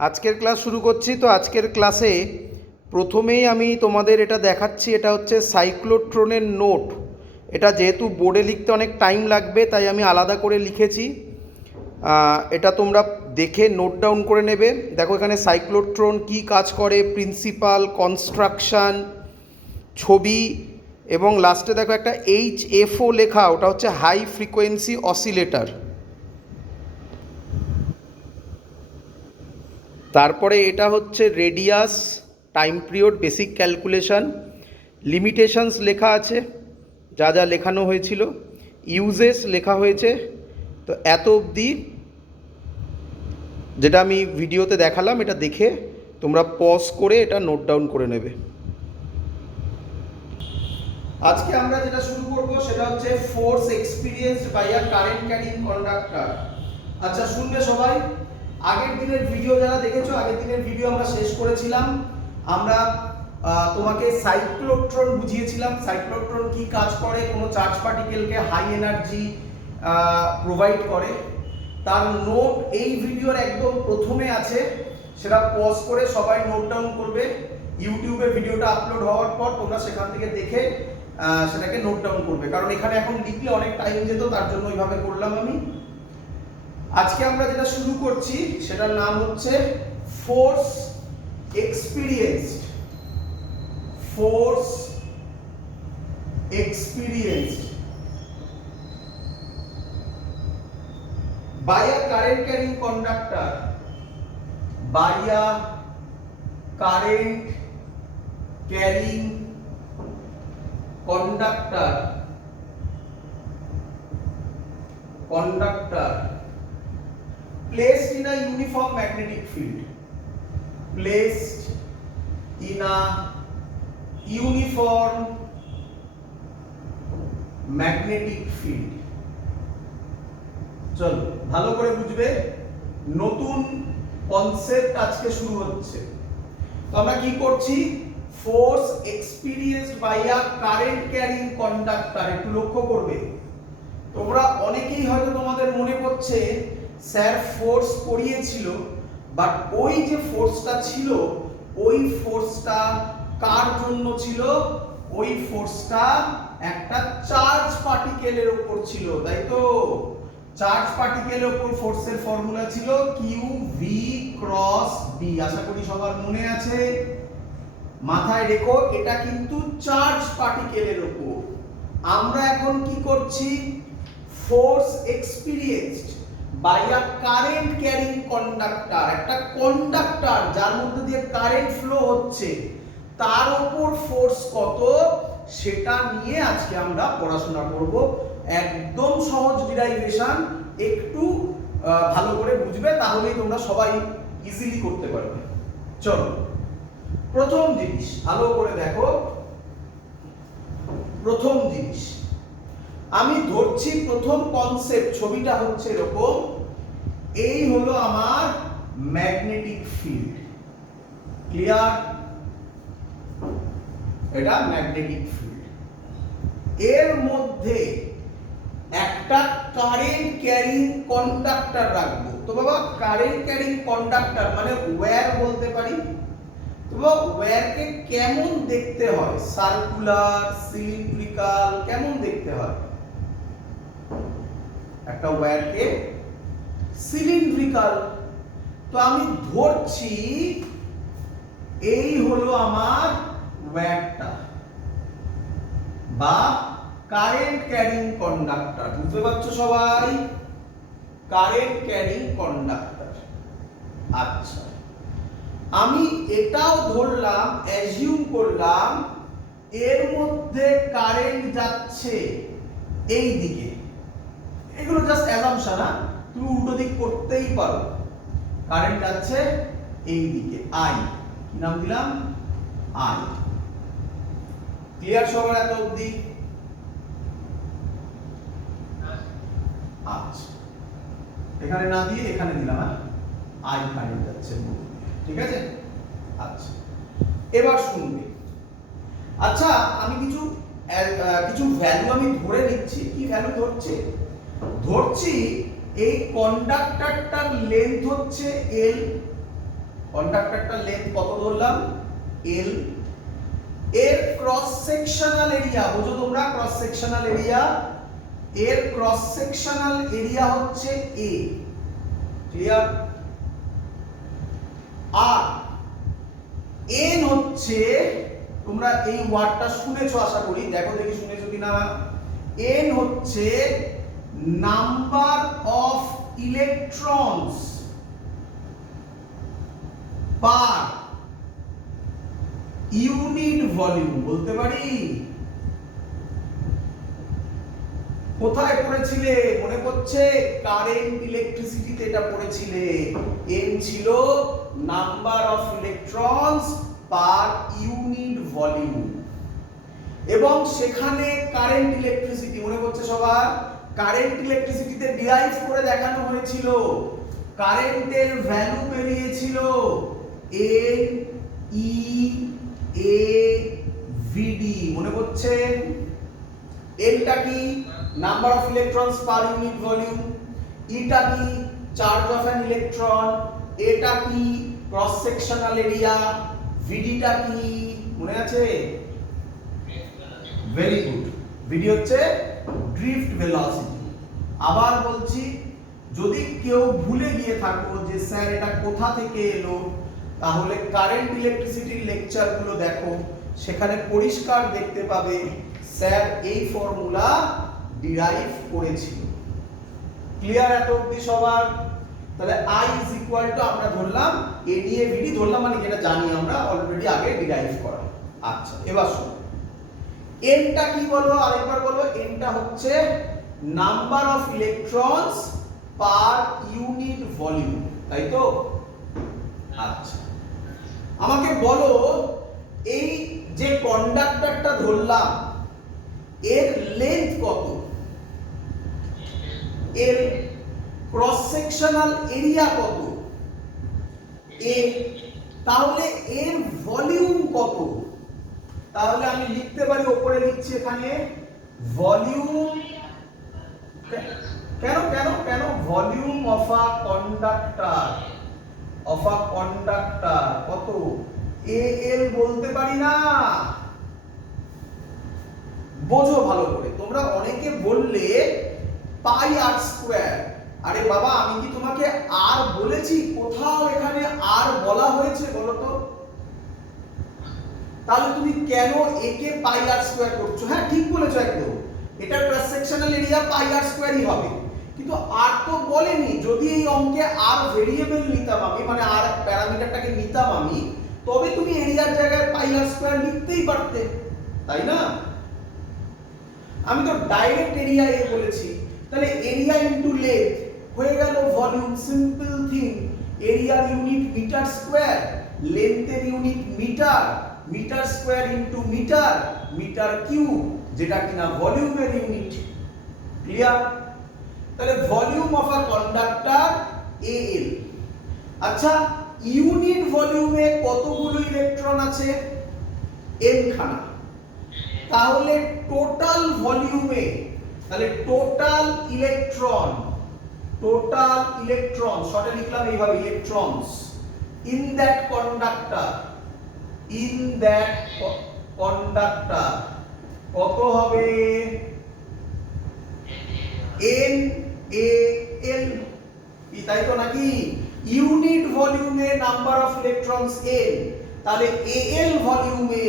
আজকের ক্লাস শুরু করছি। তো আজকের ক্লাসে প্রথমেই আমি তোমাদের এটা দেখাচ্ছি, এটা হচ্ছে সাইক্লোট্রনের নোট। এটা যেহেতু বোর্ডে লিখতে অনেক টাইম লাগবে তাই আমি আলাদা করে লিখেছি। এটা তোমরা দেখে নোট ডাউন করে নেবে। দেখো এখানে সাইক্লোট্রন কী কাজ করে, প্রিন্সিপাল, কনস্ট্রাকশান, ছবি, এবং লাস্টে দেখো একটা HFO লেখা, ওটা হচ্ছে হাই ফ্রিকোয়েন্সি অসিলেটর। তারপরে এটা হচ্ছে radius, time period, basic calculation, limitations লেখা আছে, যা যা লেখানো হয়েছিল, ইউজেস লেখা হয়েছে। তো এত অবধি যেটা আমি ভিডিওতে দেখালাম, এটা দেখে তোমরা পজ করে এটা নোট ডাউন করে নেবে। আজকে আমরা যেটা শুরু করব সেটা হচ্ছে force experienced by a current carrying conductor. আচ্ছা শুনবে সবাই। আগের দিনের ভিডিও যারা দেখেছো, আগের দিনের ভিডিও আমরা শেষ করেছিলাম। আমরা তোমাকে সাইক্লোট্রন বুঝিয়েছিলাম, সাইক্লোট্রন কি কাজ করে, কোনো চার্জ পার্টিকেলকে হাই এনার্জি প্রোভাইড করে। তার নোট এই ভিডিওর একদম প্রথমে আছে, সেটা পজ করে সবাই নোট ডাউন করবে। ইউটিউবে ভিডিওটা আপলোড হওয়ার পর তোমরা সেখান থেকে দেখে সেটাকে নোট ডাউন করবে, কারণ এখানে এখন লিখলে অনেক টাইম যেত, তার জন্য ওইভাবে করলাম আমি। আজকে আমরা যেটা শুরু করছি সেটার নাম হচ্ছে force experienced. Force experienced by a current carrying conductor, by a current carrying conductor placed in a uniform magnetic field, placed in a uniform magnetic field। চলো ভালো করে বুঝবে, নতুন কনসেপ্ট আজকে শুরু হচ্ছে। তো আমরা কি করছি, force experienced by a current carrying conductor. একটু লক্ষ্য করবে, তোমরা অনেকেই হয়তো তোমাদের মনে পড়ছে স্যার ফোর্স পড়িয়েছিল, বাট ওই যে ফোর্সটা ছিল, ওই ফোর্সটা কার জন্য ছিল? ওই ফোর্সটা একটা চার্জ পার্টিকেলের উপর ছিল, তাই তো? চার্জ পার্টিকেলের উপর ফোর্সের ফর্মুলা ছিল QV ক্রস B। আশা করি সবার মনে আছে। মাথায় রেখো, এটা কিন্তু চার্জ পার্টিকেলের উপর। আমরা এখন কি করছি, force experienced by a current carrying conductor. একটা কন্ডাক্টর যার মধ্যে দিয়ে কারেন্ট ফ্লো হচ্ছে, তার উপর ফোর্স কত সেটা নিয়ে আজকে আমরা পড়াশোনা করব। একদম সহজ ডিরাইভেশন, একটু ভালো করে বুঝবে, তাহলেই তোমরা সবাই ইজিলি করতে পারবে। চলো প্রথম জিনিস ভালো করে দেখো। প্রথম জিনিস আমি ধরছি, প্রথম কনসেপ্ট, ছবিটা হচ্ছে এরকম। এই হলো আমার ম্যাগনেটিক ফিল্ড, ক্লিয়ার? এটা ম্যাগনেটিক ফিল্ড। এর মধ্যে একটা কারেন্ট ক্যারিং কন্ডাক্টর রাখবো। তো বাবা কারেন্ট ক্যারিং কন্ডাক্টর মানে ওয়্যার বলতে পারি। তো বাবা ওয়্যারকে কেমন দেখতে হয়? সার্কুলার, সিলিন্ড্রিক্যাল, কেমন দেখতে হয়? একটা ওয়্যারকে সিলিন্ড্রিক্যাল। তো আমি ধরছি এই হলো আমার ওয়্যারটা বা কারেন্ট ক্যারিং কন্ডাক্টর। বুঝতে পারছো সবাই? Current carrying conductor. আচ্ছা, আমি এটাও ধরলাম, অ্যাজিউম করলাম এর মধ্যে কারেন্ট যাচ্ছে এই দিকে। এগুলো জাস্ট অ্যাজাম্পশন, না তুমি উল্টো দিক করতেই পারো। কারেন্ট যাচ্ছে এই দিকে, আই। কি নাম দিলাম? আই। ক্লিয়ার সবার এত অবধি? আচ্ছা, এখানে না দিয়ে এখানে দিলাম, আই কারেন্ট যাচ্ছে, ঠিক আছে? আচ্ছা এবার শুনবে। আচ্ছা আমি কিছু ভ্যালু আমি ধরে নিচ্ছি। কি ভ্যালু ধরছি? ধরছি এই কন্ডাক্টরটার লেন্থ হচ্ছে L, কন্ডাক্টরটার লেন্থ কত ধরলাম L, এর ক্রস সেকশনাল এরিয়া বুঝো তোমরা, ক্রস সেকশনাল এরিয়া, এর ক্রস সেকশনাল এরিয়া হচ্ছে A, ক্লিয়ার? আর n হচ্ছে, তোমরা এই ওয়ার্ডটা শুনেছো আশা করি, দেখো দেখি শুনেছো কিনা, n হচ্ছে number of electrons per unit volume, বলতে পারি? কোথায় পড়েছিলে মনে পড়ছে? কারেন্ট ইলেকট্রিসিটিতে এটা পড়েছিলে। n ছিল number of electrons per unit volume, এবং সেখানে কারেন্ট ইলেকট্রিসিটি মনে পড়ছে সবার? কারেন্ট ইলেকট্রিসিটিতে ডিরাইভ করে দেখানো হয়েছিল, কারেন্টের ভ্যালু বেরিয়েছিল N E A V D, মনে পড়ছে? এনটা কি? Number of electrons per unit volume, ইটা কি? চার্জ অফ অ্যান ইলেকট্রন, এটা কি? ক্রস সেকশনাল এরিয়া, ভিডিটা কি? মনে আছে? Very good. ভিডি হচ্ছে ড্রিফট ভেলোসিটি। আবার বলছি, যদি কেউ ভুলে গিয়ে থাকো যে স্যার এটা কোথা থেকে এলো, তাহলে কারেন্ট ইলেকট্রিসিটির লেকচারগুলো দেখো, সেখানে পরিষ্কার দেখতে পাবে স্যার এই ফর্মুলা ডিরাইভ করেছিল। ক্লিয়ার এত অবধি সবার? তাহলে I is equal to আমরা ধরলাম ADAVD, ধরলাম মানে যেটা জানি আমরা অলরেডি আগে ডিরাইভ করা। আচ্ছা, এবার শোনো, nটা কি বলো, আরেকবার বলো। nটা হচ্ছে number of electrons per unit volume, তাই তো? আচ্ছা, আমাকে বলো এই যে কন্ডাক্টরটা ধরলাম এর লেন্থ কত? এর ক্রস সেকশনাল এরিয়া কত? A, তাহলে এর ভলিউম কত? তাহলে আমি লিখতে পারি, উপরে লিখছি এখানে ভলিউম, কেন কেন কেন volume of a conductor, of a conductor কত? AL বলতে পারি না? বোঝো ভালো করে, তোমরা অনেকে বললে পাই আর স্কয়ার। আরে বাবা, আমি কি তোমাকে আর বলেছি? কোথাও এখানে আর বলা হয়েছে বলো তো? তাহলে তুমি কেন একে পাই আর স্কয়ার করছো? হ্যাঁ ঠিক বলেছো একদম, এটা ক্রস সেকশনাল এরিয়া পাই আর স্কয়ারই হবে, কিন্তু আর তো বলেনি। যদি এই অঙ্কে আর ভেরিয়েবল নিতাম আমি, মানে আর প্যারামিটারটাকে নিতাম আমি, তবে তুমি এরিয়ার জায়গায় পাই আর স্কয়ার লিখতেই পারতে, তাই না? আমি তো ডাইরেক্ট এরিয়া এ বলেছি, তাহলে এরিয়া ইনটু লেন্থ হয়ে গেল ভলিউম, সিম্পল থিং। এরিয়ার ইউনিট মিটার স্কয়ার, লেন্থের unit metre, metre square into metre, metre cube, যেটা কিনা ভলিউমের ইউনিট। ক্লিয়ার? তাহলে volume of a conductor AL। আচ্ছা, ইউনিট ভলিউমে কতগুলো ইলেকট্রন আছে? n খানা। তাহলে টোটাল ভলিউমে, তাহলে টোটাল ইলেকট্রন, টোটাল ইলেকট্রন শর্টে লিখলাম এইভাবে, electrons in that conductor, in that conductor কত হবে? NaL, কি তাই তো নাকি? ইউনিট ভলিউমে নাম্বার অফ ইলেকট্রনস n, তাহলে AL ভলিউমে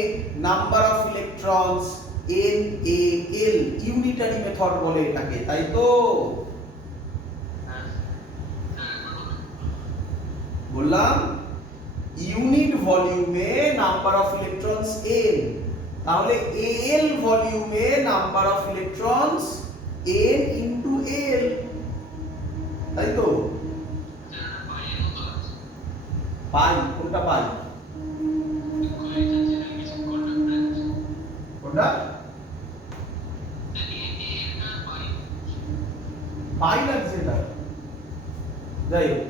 number of electrons NaL, unitary method বলে এটাকে, তাই তো? বললাম ইউনিট ভলিউমে নাম্বার অফ ইলেকট্রনস n, তাহলে AL ভলিউমে number of electrons n into L, তাই তো? পাই, কোনটা পাই? কোনটা পাই লাগছে এটা? যাই হোক,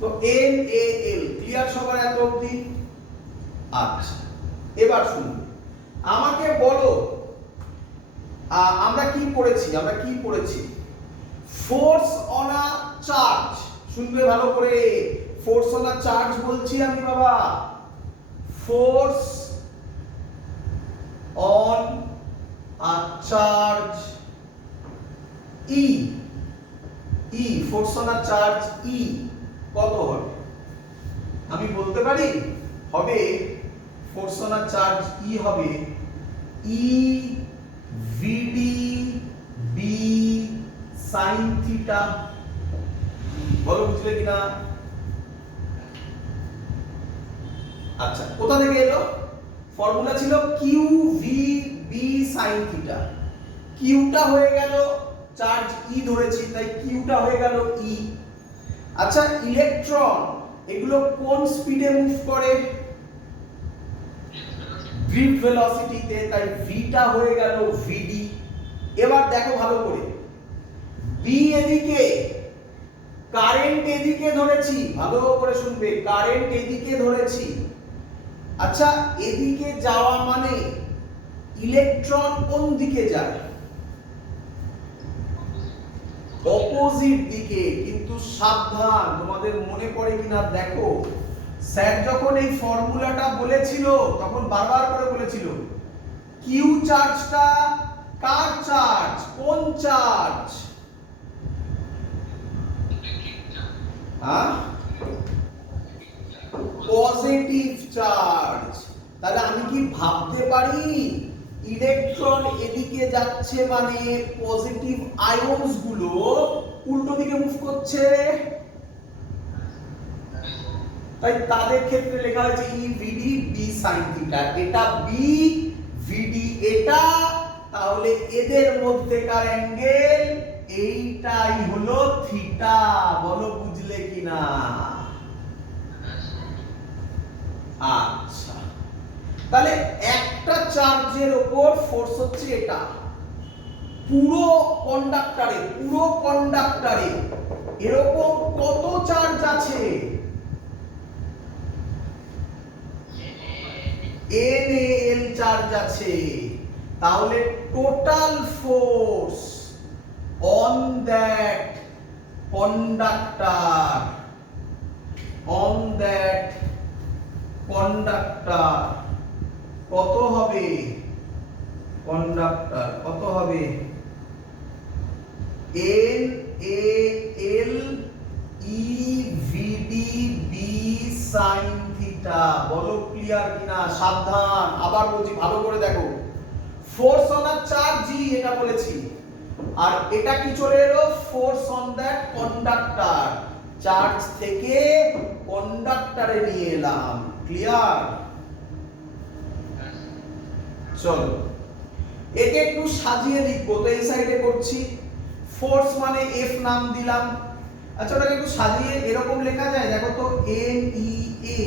তো NaL ক্লিয়ার সবার এত অবধি? আচ্ছা, এবার শুনুন, আমাকে বলো আমরা কি পড়েছি? আমরা কি পড়েছি? Force on a charge. শুনবে ভালো করে, ফোর্স অন আ চার্জ বলছি আমি বাবা, force on a charge e, e force on a charge e কত হবে? আমি বলতে পারি হবে force on a charge e হবে e v d B sine theta. বলো বুঝলে কিনা? আচ্ছা, কোথা থেকে এলো? ফর্মুলা ছিল q v B sine theta. কিউটা হয়ে গেল চার্জ ই ধরেছি, তাই কিউটা হয়ে গেল ই। আচ্ছা, ইলেকট্রন এগুলো কোন স্পিডে মুভ করে? গ্রিড ভেলোসিটিতে, তাই ভিটা হয়ে গেল ভিডি। এবার দেখো ভালো করে, বি এদিকে, কারেন্ট এদিকে ধরেছি, ভালো করে শুনবে, কারেন্ট এদিকে ধরেছি। আচ্ছা, এদিকে যাওয়া মানে ইলেকট্রন কোন দিকে যায়? অপোজিট দিকে। কিন্তু সাবধান, তোমাদের মনে পড়ে কিনা দেখো, স্যার যখন এই ফর্মুলাটা বলেছিল তখন বারবার করে বলেছিল কিউ চার্জটা কার চার্জ? কোন চার্জ? হ্যাঁ, পজিটিভ চার্জ। তাহলে আমি কি ভাবতে পারি ইলেকট্রন এদিকে যাচ্ছে মানে পজিটিভ আয়নস গুলো উল্টো দিকে মুভ করছে? তাই তাদের ক্ষেত্রে লেখা হয়েছে ই ভিডি বি সাইন থিটা। এটা বি, ভিডি এটা, তাহলে এদের মধ্যেকার অ্যাঙ্গেল এইটাই হলো থিটা। বলো বুঝলে কিনা? আচ্ছা, তাহলে একটা চার্জের উপর ফোর্স হচ্ছে এটা, পুরো কন্ডাক্টরে এরকম কত চার্জ আছে? NaL চার্জ আছে। তাহলে total force on that conductor কত হবে? কন্ডাক্টর কত হবে? NaL EVD B sin theta. বলো ক্লিয়ার কিনা? সাবধান, আবার বলছি ভালো করে দেখো, ফোর্স অন আ চার্জ জি এটা বলেছি, আর এটা কি চলে এলো? Force on that conductor, charge থেকে কন্ডাক্টরে নিয়ে এলাম। ক্লিয়ার? চলো একে একটু সাজিয়ে লিখবো, তো এই সাইডে করছি, ফোর্স মানে এফ নাম দিলাম। আচ্ছা, ওটাকে একটু সাজিয়ে এরকম লেখা যায়, দেখো তো, এন ই এ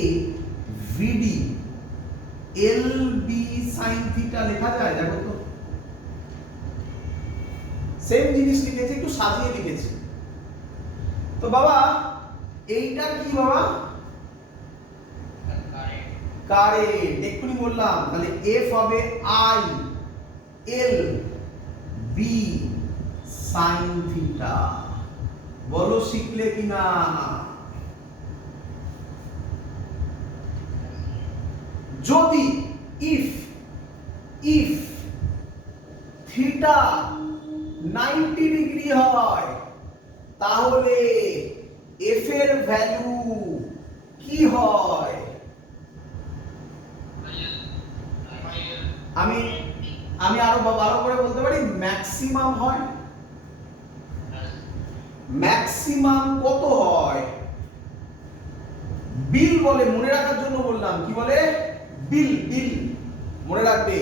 ভিডি এল বি সাইন থিটা লেখা যায়? দেখো তো, সেম জিনিস লিখেছি, একটু সাজিয়ে লিখেছি। তো বাবা এইটা কি বাবা? কারেন্ট। এক্ষুনি বললাম, তাহলে এফ হবে I L B sine theta. বলো শিখলে কিনা? যদি ইফ থিটা 90 ডিগ্রি হয়, তাহলে এফ এর ভ্যালু কি হয়? আমি আরো ভালো করে বলতে পারি, ম্যাক্সিমাম হয়। ম্যাক্সিমাম কত হয়? বিল বলে, মনে রাখার জন্য বললাম, কি বলে? বিল মনে রাখবে,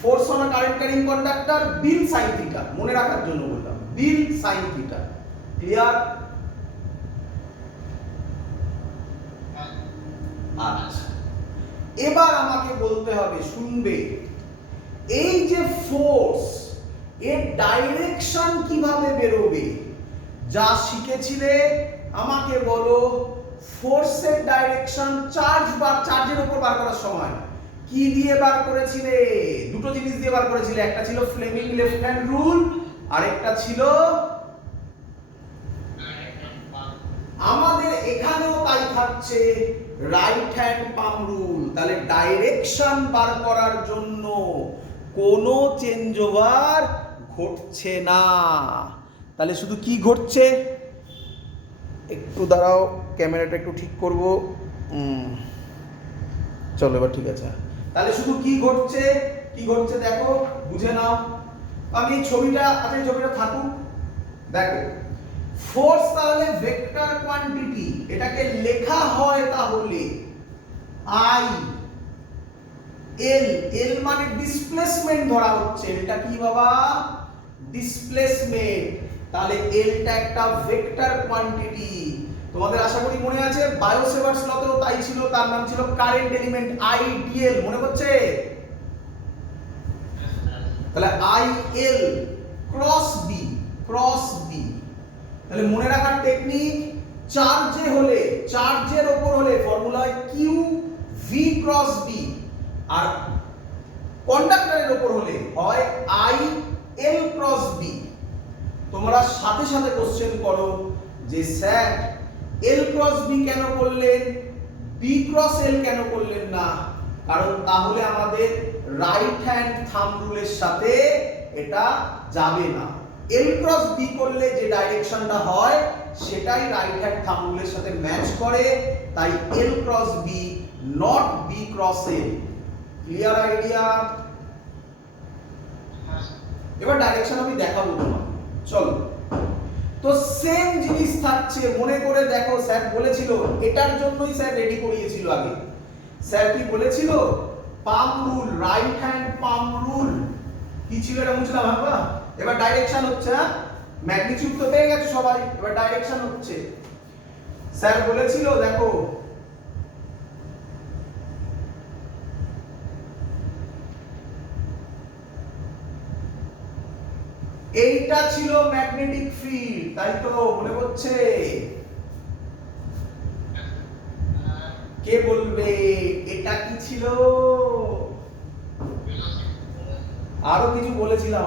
force on a current carrying conductor bill sine theta, মনে রাখার জন্য বললাম, বিল সাইন থিটা। ক্লিয়ার? আচ্ছা, এবার আমাকে বলতে হবে, শুনবে, এই যে ফোর্স, এর ডাইরেকশন কিভাবে বেরোবে? যা শিখেছিলে আমাকে বলো, ফোর্সের ডাইরেকশন চার্জের উপর বার করার সময় কি দিয়ে বার করেছিলে? দুটো জিনিস দিয়ে বার করেছিলে, একটা ছিল ফ্লেমিং লেফট হ্যান্ড রুল, আর একটা ছিল, আমাদের এখানেও তাই থাকছে রাইট হ্যান্ড পাম রুল, তাহলে ডাইরেকশন বার করার জন্য কোনো চেঞ্জ ওভার ঘটছে না। তাহলে শুধু কি ঘটছে, একটু দাঁড়াও, ক্যামেরাটা একটু ঠিক করব। চলো এবার ঠিক আছে। তাহলে শুধু কি ঘটছে, কি ঘটছে দেখো, বুঝে নাও। আমি ছবিটা, আচ্ছা এই ছবিটা থাকুক, দেখো ফোর্স তাহলে ভেক্টর কোয়ান্টিটি, এটাকে লেখা হয় তাহলে আই এল, এল মানে ডিসপ্লেসমেন্ট ধরা হচ্ছে, এটা কি বাবা, ডিসপ্লেসমেন্ট। তাহলে এলটা একটা ভেক্টর কোয়ান্টিটি। তোমাদের আশা করি মনে আছে বায়োসেভার্স লতেও তাই ছিল, তার নাম ছিল কারেন্ট এলিমেন্ট আইডিএল, মনে পড়ছে? তাহলে I L cross B, cross B. তাহলে মনে রাখার টেকনিক, চার্জে হলে, চার্জের উপর হলে ফর্মুলা হয় কিউ ভি ক্রস বি, আর কন্ডাক্টরের উপর হলে হয় আই এল ক্রস বি। তোমরা সাথে সাথে কোশ্চেন করো যে স্যার এল ক্রস বি কেন করলেন, বি ক্রস এল কেন করলেন না? কারণ তাহলে আমাদের রাইট হ্যান্ড থাম্ব রুলের সাথে এটা যাবে না। এল ক্রস বি করলে যে ডাইরেকশনটা হয় সেটাই রাইট হ্যান্ড থাম্ব রুলের সাথে ম্যাচ করে, তাই L cross B, not B cross L. Clear idea? এবার ডাইরেকশন আমি দেখাবো তোমার, চলো। তো সেম জিনিস থাকছে, মনে করে দেখো, স্যার বলেছিল, এটার জন্যই স্যার রেডি করিয়েছিল আগে। স্যার কি বলেছিল? পাম rule, right hand palm rule কি ছিল এটা বুঝলাম। হ্যাঁ, এবার ডাইরেকশন হচ্ছে, ম্যাগনিটিউড তো পেয়ে গেছে সবাই, এবার ডাইরেকশন হচ্ছে। স্যার বলেছিল দেখো, এইটা ছিল ম্যাগনেটিক ফিল্ড, তাই তো? মনে পড়ছে? কে বলবে এটা কি ছিল? আরো কিছু বলেছিলাম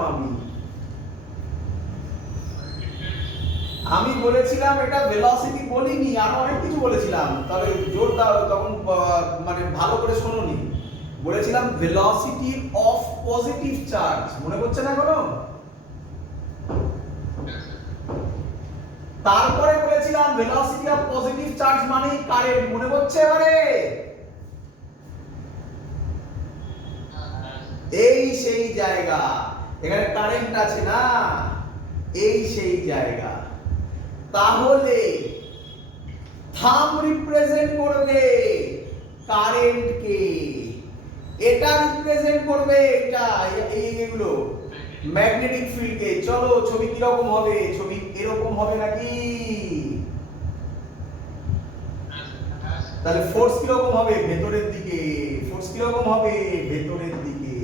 আমি বলেছিলাম এটা ভেলোসিটি, বলিনি, আরো অনেক কিছু বলেছিলাম। তবে জোর দাও, তখন মানে ভালো করে শোনোনি। বলেছিলাম ভেলোসিটি অফ পজিটিভ চার্জ, মনে পড়ছে না কোনো? তারপরে বলেছিলাম ভেলোসিটি অফ পজিটিভ চার্জ মানে কারেন্ট, মনে পড়ছে এবারে? এই সেই জায়গা, এখানে কারেন্ট আছে না, এই সেই জায়গা। তাহলে থাম্ব রিপ্রেজেন্ট করবে কারেন্টকে, এটা রিপ্রেজেন্ট করবে এটা, এইগুলো ম্যাগনেটিক ফিল্ডকে। চলো ছবি কি রকম হবে? ছবি এরকম হবে নাকি? তাহলে ফোর্স কি রকম হবে? ভেতরের দিকে। ফোর্স কি রকম হবে? ভেতরের দিকে।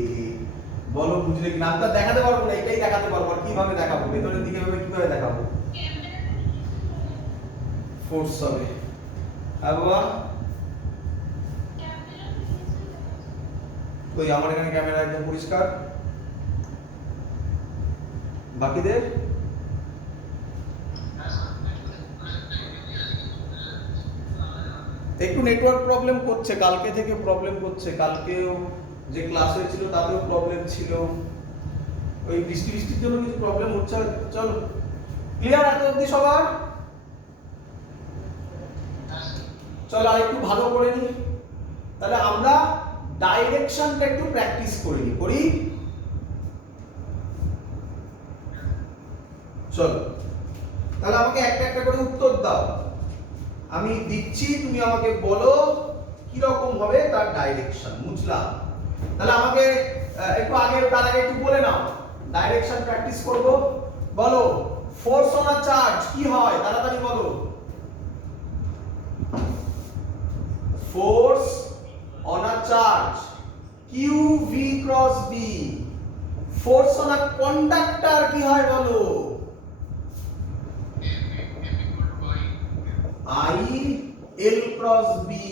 বলো বুঝলে কি? নামটা দেখাতে পারবো না, এটাই দেখাতে পারবো। আর কিভাবে দেখাবো? ভেতরের দিকে ভাবে কিভাবে দেখাবো? ফোর্স হবে। আবার কই আমার এখানে ক্যামেরা একদম পরিষ্কার, বাকিদের একটু নেটওয়ার্ক প্রবলেম করছে, কালকে থেকে প্রবলেম করছে। কালকেও যে ক্লাস হয়েছিল তাতেও প্রবলেম ছিল, ওই বৃষ্টির জন্য কিছু প্রবলেম হচ্ছে। চলো ক্লিয়ার এত অবধি সবার? চলো আর একটু ভালো করে নি। তাহলে আমরা ডাইরেকশনটা একটু প্র্যাকটিস করে নি, করি। চলো তাহলে আমাকে একটা একটা করে উত্তর দাও, আমি দিচ্ছি, তুমি আমাকে বলো কি রকম হবে তার ডাইরেকশন। বুঝলাম? তাহলে আমাকে একটু আগে, তার আগে একটু বলে নাও, ডাইরেকশন প্র্যাকটিস করব। বলো ফোর্স অন আ চার্জ কি হয়, তাড়াতাড়ি বলো। Force on a charge Q V cross B. Force on a conductor কি হয় বলো? I L cross B.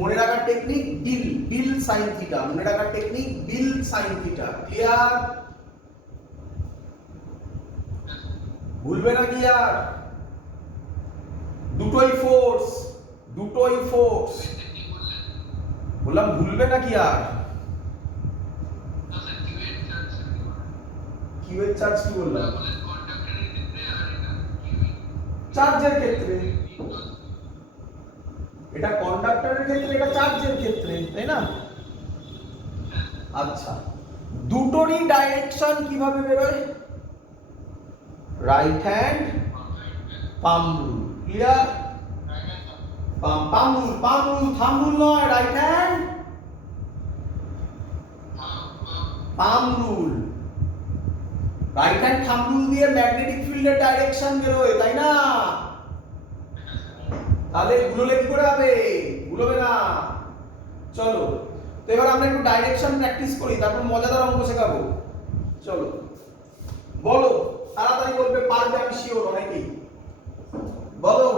মনে রাখার technique bill, bill sine theta. মনে রাখার technique bill sine theta. Clear? ভুলবে না কি আর? দুটো দুটোই ফোর্স বললাম, ভুলবে নাকি আর? কিউ এর চার্জ কি বললাম? চার্জের ক্ষেত্রে, এটা কন্ডাক্টরের ক্ষেত্রে, এটা চার্জের ক্ষেত্রে, তাই না? আচ্ছা, দুটোরই ডাইরেকশন কিভাবে বেরোয়? Right hand palm rule. Clear? Palm rule, thumb rule নয়, right hand palm rule. Right hand thumb rule দিয়ে ম্যাগনেটিক ফিল্ডের ডাইরেকশন বেরোয়, তাই না? তাহলে গুলোলে কি করে হবে? গুলোবে না। চলো, তো এবার আমরা একটু ডাইরেকশন প্র্যাকটিস করি, তারপর মজাদার অঙ্ক শেখাবো। চলো বলো, তাড়াতাড়ি বলবে, পারবে আমি শিওর অনেকেই। বলো,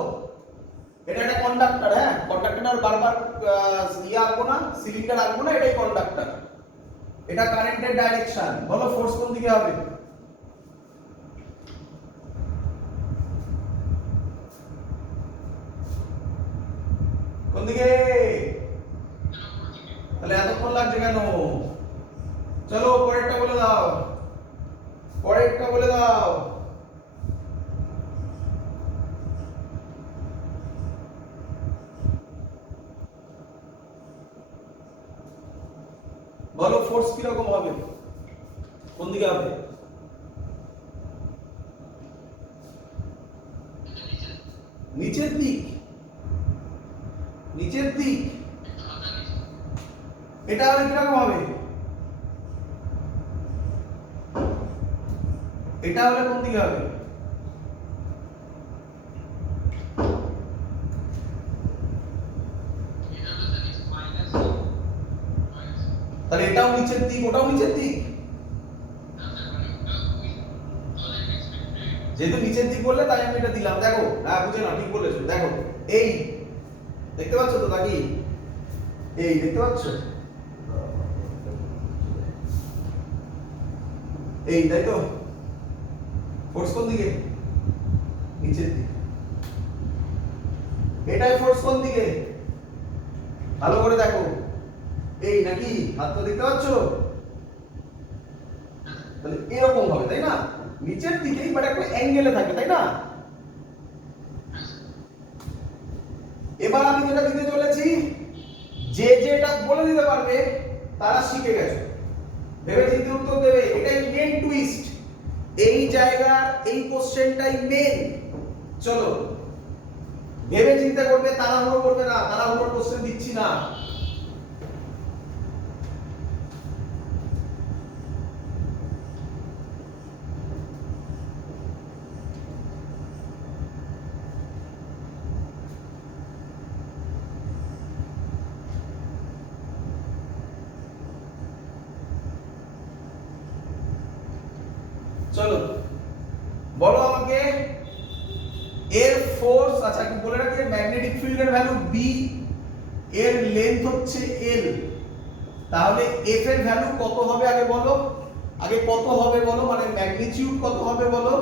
এটা একটা কন্ডাক্টর, হ্যাঁ কন্ডাক্টর বারবার ইয়ে আঁকবো না, সিলিন্ডার আঁকবো না, এটাই কন্ডাক্টর। এটা কারেন্টের ডাইরেকশন। বলো ফোর্স কোন দিকে হবে? কোন দিকে? তাহলে এতক্ষণ লাগছে কেন? চলো পরেরটা বলে দাও, পরেরটা বলে দাও। বলো ফোর্স কিরকম হবে, কোন দিকে হবে? নিচের দিক, নিচের দিক। এটা হলে কিরকম হবে? এটা হলে কোন দিকে হবে? তাহলে এটাও নিচের দিক, ওটাও নিচের দিক। যেহেতু নিচের দিক বললে তাই আমি এটা দিলাম। দেখো, হ্যাঁ বুঝে না, ঠিক বলেছো। দেখো এই দেখতে পাচ্ছ তো নাকি? এই দেখতে পাচ্ছ? এই তাই তো? ফোর্স কোন দিকে? নিচের দিকে। এটাই ফোর্স কোন দিকে? ভালো করে দেখো, এই নাকি? হাতটা দেখতে পাচ্ছ? তাহলে এরকম হবে, তাই না? নিচের দিকেই বাট একটা অ্যাঙ্গেলে থাকে, তাই না? এবার আমি যেটা দিতে চলেছি, যে যেটা বলে দিতে পারবে তারা শিখে গেছে, ভেবে চিন্তে উত্তর দেবে। এটাই মেন টুইস্ট, এই জায়গার এই কোশ্চেনটাই মেন। চলো ভেবে চিন্তে করবে, তাড়াহুড়ো করবে না, তাড়াহুড়ো কোশ্চেন দিচ্ছি না। চলো বলো আমাকে, এর ফোর্স, আচ্ছা কি বলে রাখি, ম্যাগনেটিক ফিল্ডের ভ্যালু বি, এর লেন্থ হচ্ছে এল, তাহলে এফ এর ভ্যালু কত হবে আগে বলো? আগে কত হবে বলো, মানে ম্যাগনিটিউড কত হবে বলো,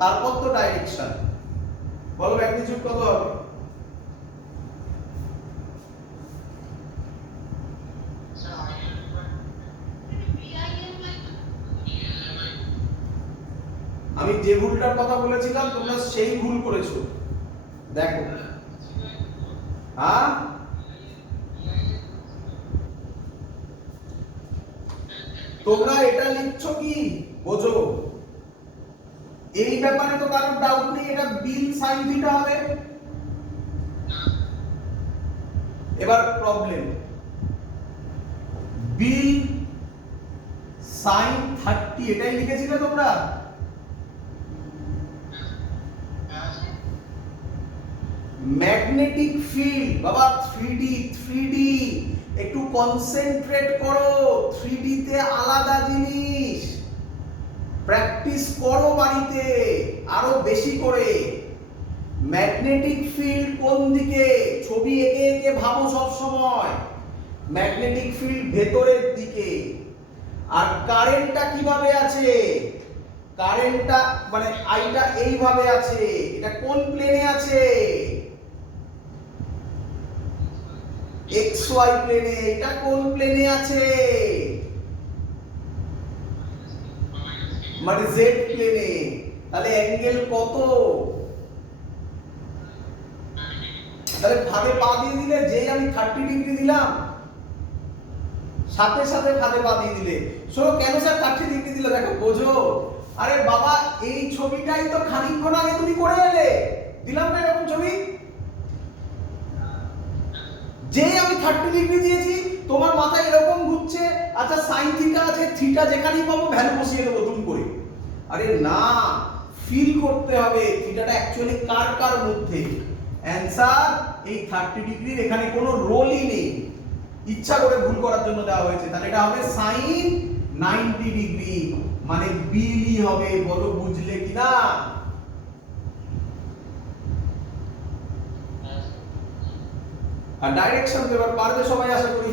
তারপর তো ডাইরেকশন। বলো ম্যাগনিটিউড কত হবে? আমি যে ভুলটার কথা বলেছিলাম তোমরা সেই ভুল করেছো। দেখো, হ্যাঁ তোমরা এটা লিখছো কি বোঝো? এই ব্যাপারে তো কারোর ডাউট নেই, এটা বিল সাইন থিটা হবে। এবার প্রবলেম, বিল সাইন 30, এটাই লিখেছিলে তোমরা? ম্যাগনেটিক ফিল্ড বাবা 3D একটু কনসেন্ট্রেট করো, 3D তে আলাদা জিনিস, প্র্যাকটিস করো বাড়িতে আরো বেশি করে। ম্যাগনেটিক ফিল্ড কোন দিকে? ছবি এঁকে এঁকে ভাবো সব সময়, ম্যাগনেটিক ফিল্ড ভেতরের দিকে। আর কারেন্টটা কিভাবে আছে? কারেন্টটা মানে আইটা এইভাবে আছে, এটা কোন প্লেনে আছে? এক্স ওয়াই প্লেনে। এটা কোন প্লেনে আছে? মানে জেড প্লেনে। তাহলে অ্যাঙ্গেল কত? তাহলে ভাগে পা দিয়ে দিলে, যেই আমি 30 ডিগ্রি দিলাম সাথে সাথে ভাগে পা দিয়ে দিলে। শোনো কেন স্যার 30 ডিগ্রি দিলে? দেখো বোঝো। আরে বাবা, এই ছবিটাই তো খানিকক্ষণ আগে তুমি করে এলে, দিলাম না এরকম ছবি? যে আমি 30 ডিগ্রি দিয়েছি, তোমার মাথায় এরকম ঘুরছে, আচ্ছা সাইন থিটা আছে, থিটা যেখানেই পাবো ভ্যালু বসিয়ে দেবো দুম করে। আরে না, ফিল করতে হবে থিটাটা অ্যাকচুয়ালি কার কার মধ্যে। অ্যানসার এই 30 ডিগ্রির এখানে কোনো রোলই নেই, ইচ্ছা করে ভুল করার জন্য দেওয়া হয়েছে। তাহলে এটা হবে সাইন 90 ডিগ্রি, মানে বিলি হবে। বলো বুঝলে কিনা? আর ডাইরেকশন এবার পারবে সবাই আশা করি।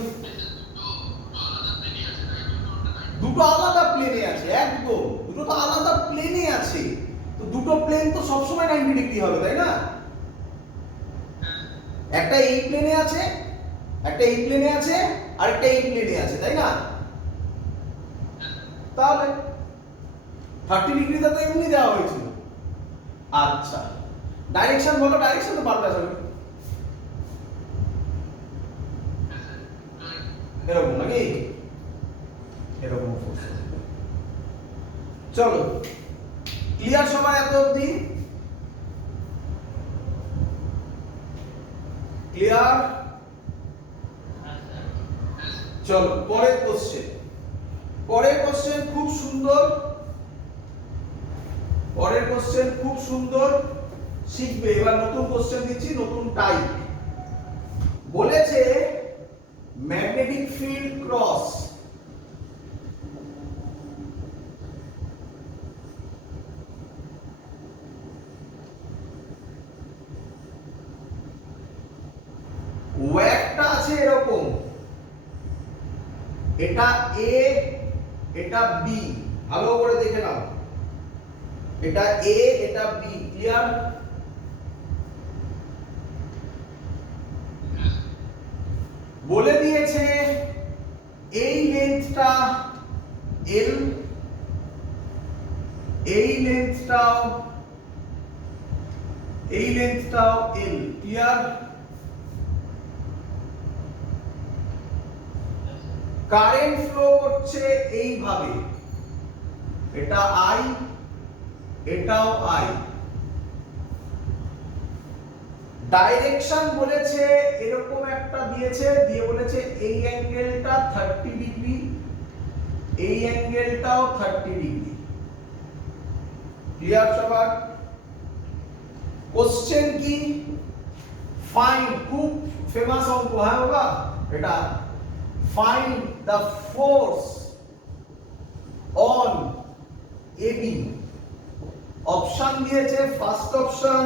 দুটো আলাদা প্লেনে আছে, একদম দুটো তো আলাদা প্লেনে আছে। তো দুটো প্লেন তো সবসময় 90 ডিগ্রি হবে, তাই না? একটা এই প্লেনে আছে, একটা এই প্লেনে আছে, আর একটা এই প্লেনে আছে, তাই না? তাহলে 30 ডিগ্রিটা তো এমনি দেওয়া হয়েছিল। আচ্ছা ডাইরেকশন বলো, ডাইরেকশন তো পারবে আশা করি। এরকম নাকি? এরকম। চলো ক্লিয়ার সবাই এত অবধি? ক্লিয়ার? চলো পরের কোশ্চেন। পরের কোশ্চেন খুব সুন্দর, পরের কোশ্চেন খুব সুন্দর, শিখবে। এবার নতুন কোশ্চেন দিচ্ছি, নতুন টাইপ। বলেছে ম্যাগনেটিক ফিল্ড ক্রস ওয়্যারটা আছে এরকম, এটা এ, এটা বি, ভালো করে দেখে নাও। এটা এ, এটা বি, ক্লিয়ার? বলে দিয়েছে এই লেন্থটা এল, এই লেন্থটাও এল, ক্লিয়ার? কারেন্ট ফ্লো করছে এইভাবে, এটা আই, এটাও আই। ডাইরেকশন বলেছে এরকম একটা দিয়েছে, দিয়ে বলেছে এই অ্যাঙ্গেলটা 30 ডিগ্রি, এই অ্যাঙ্গেলটাও 30 ডিগ্রি। ক্লিয়ার সবার? কোশ্চেন কি? ফাইন্ড, খুব ফেমাস অঙ্ক, হ্যাঁ বাবা এটা, find the force on AB. Option দিয়েছে, first option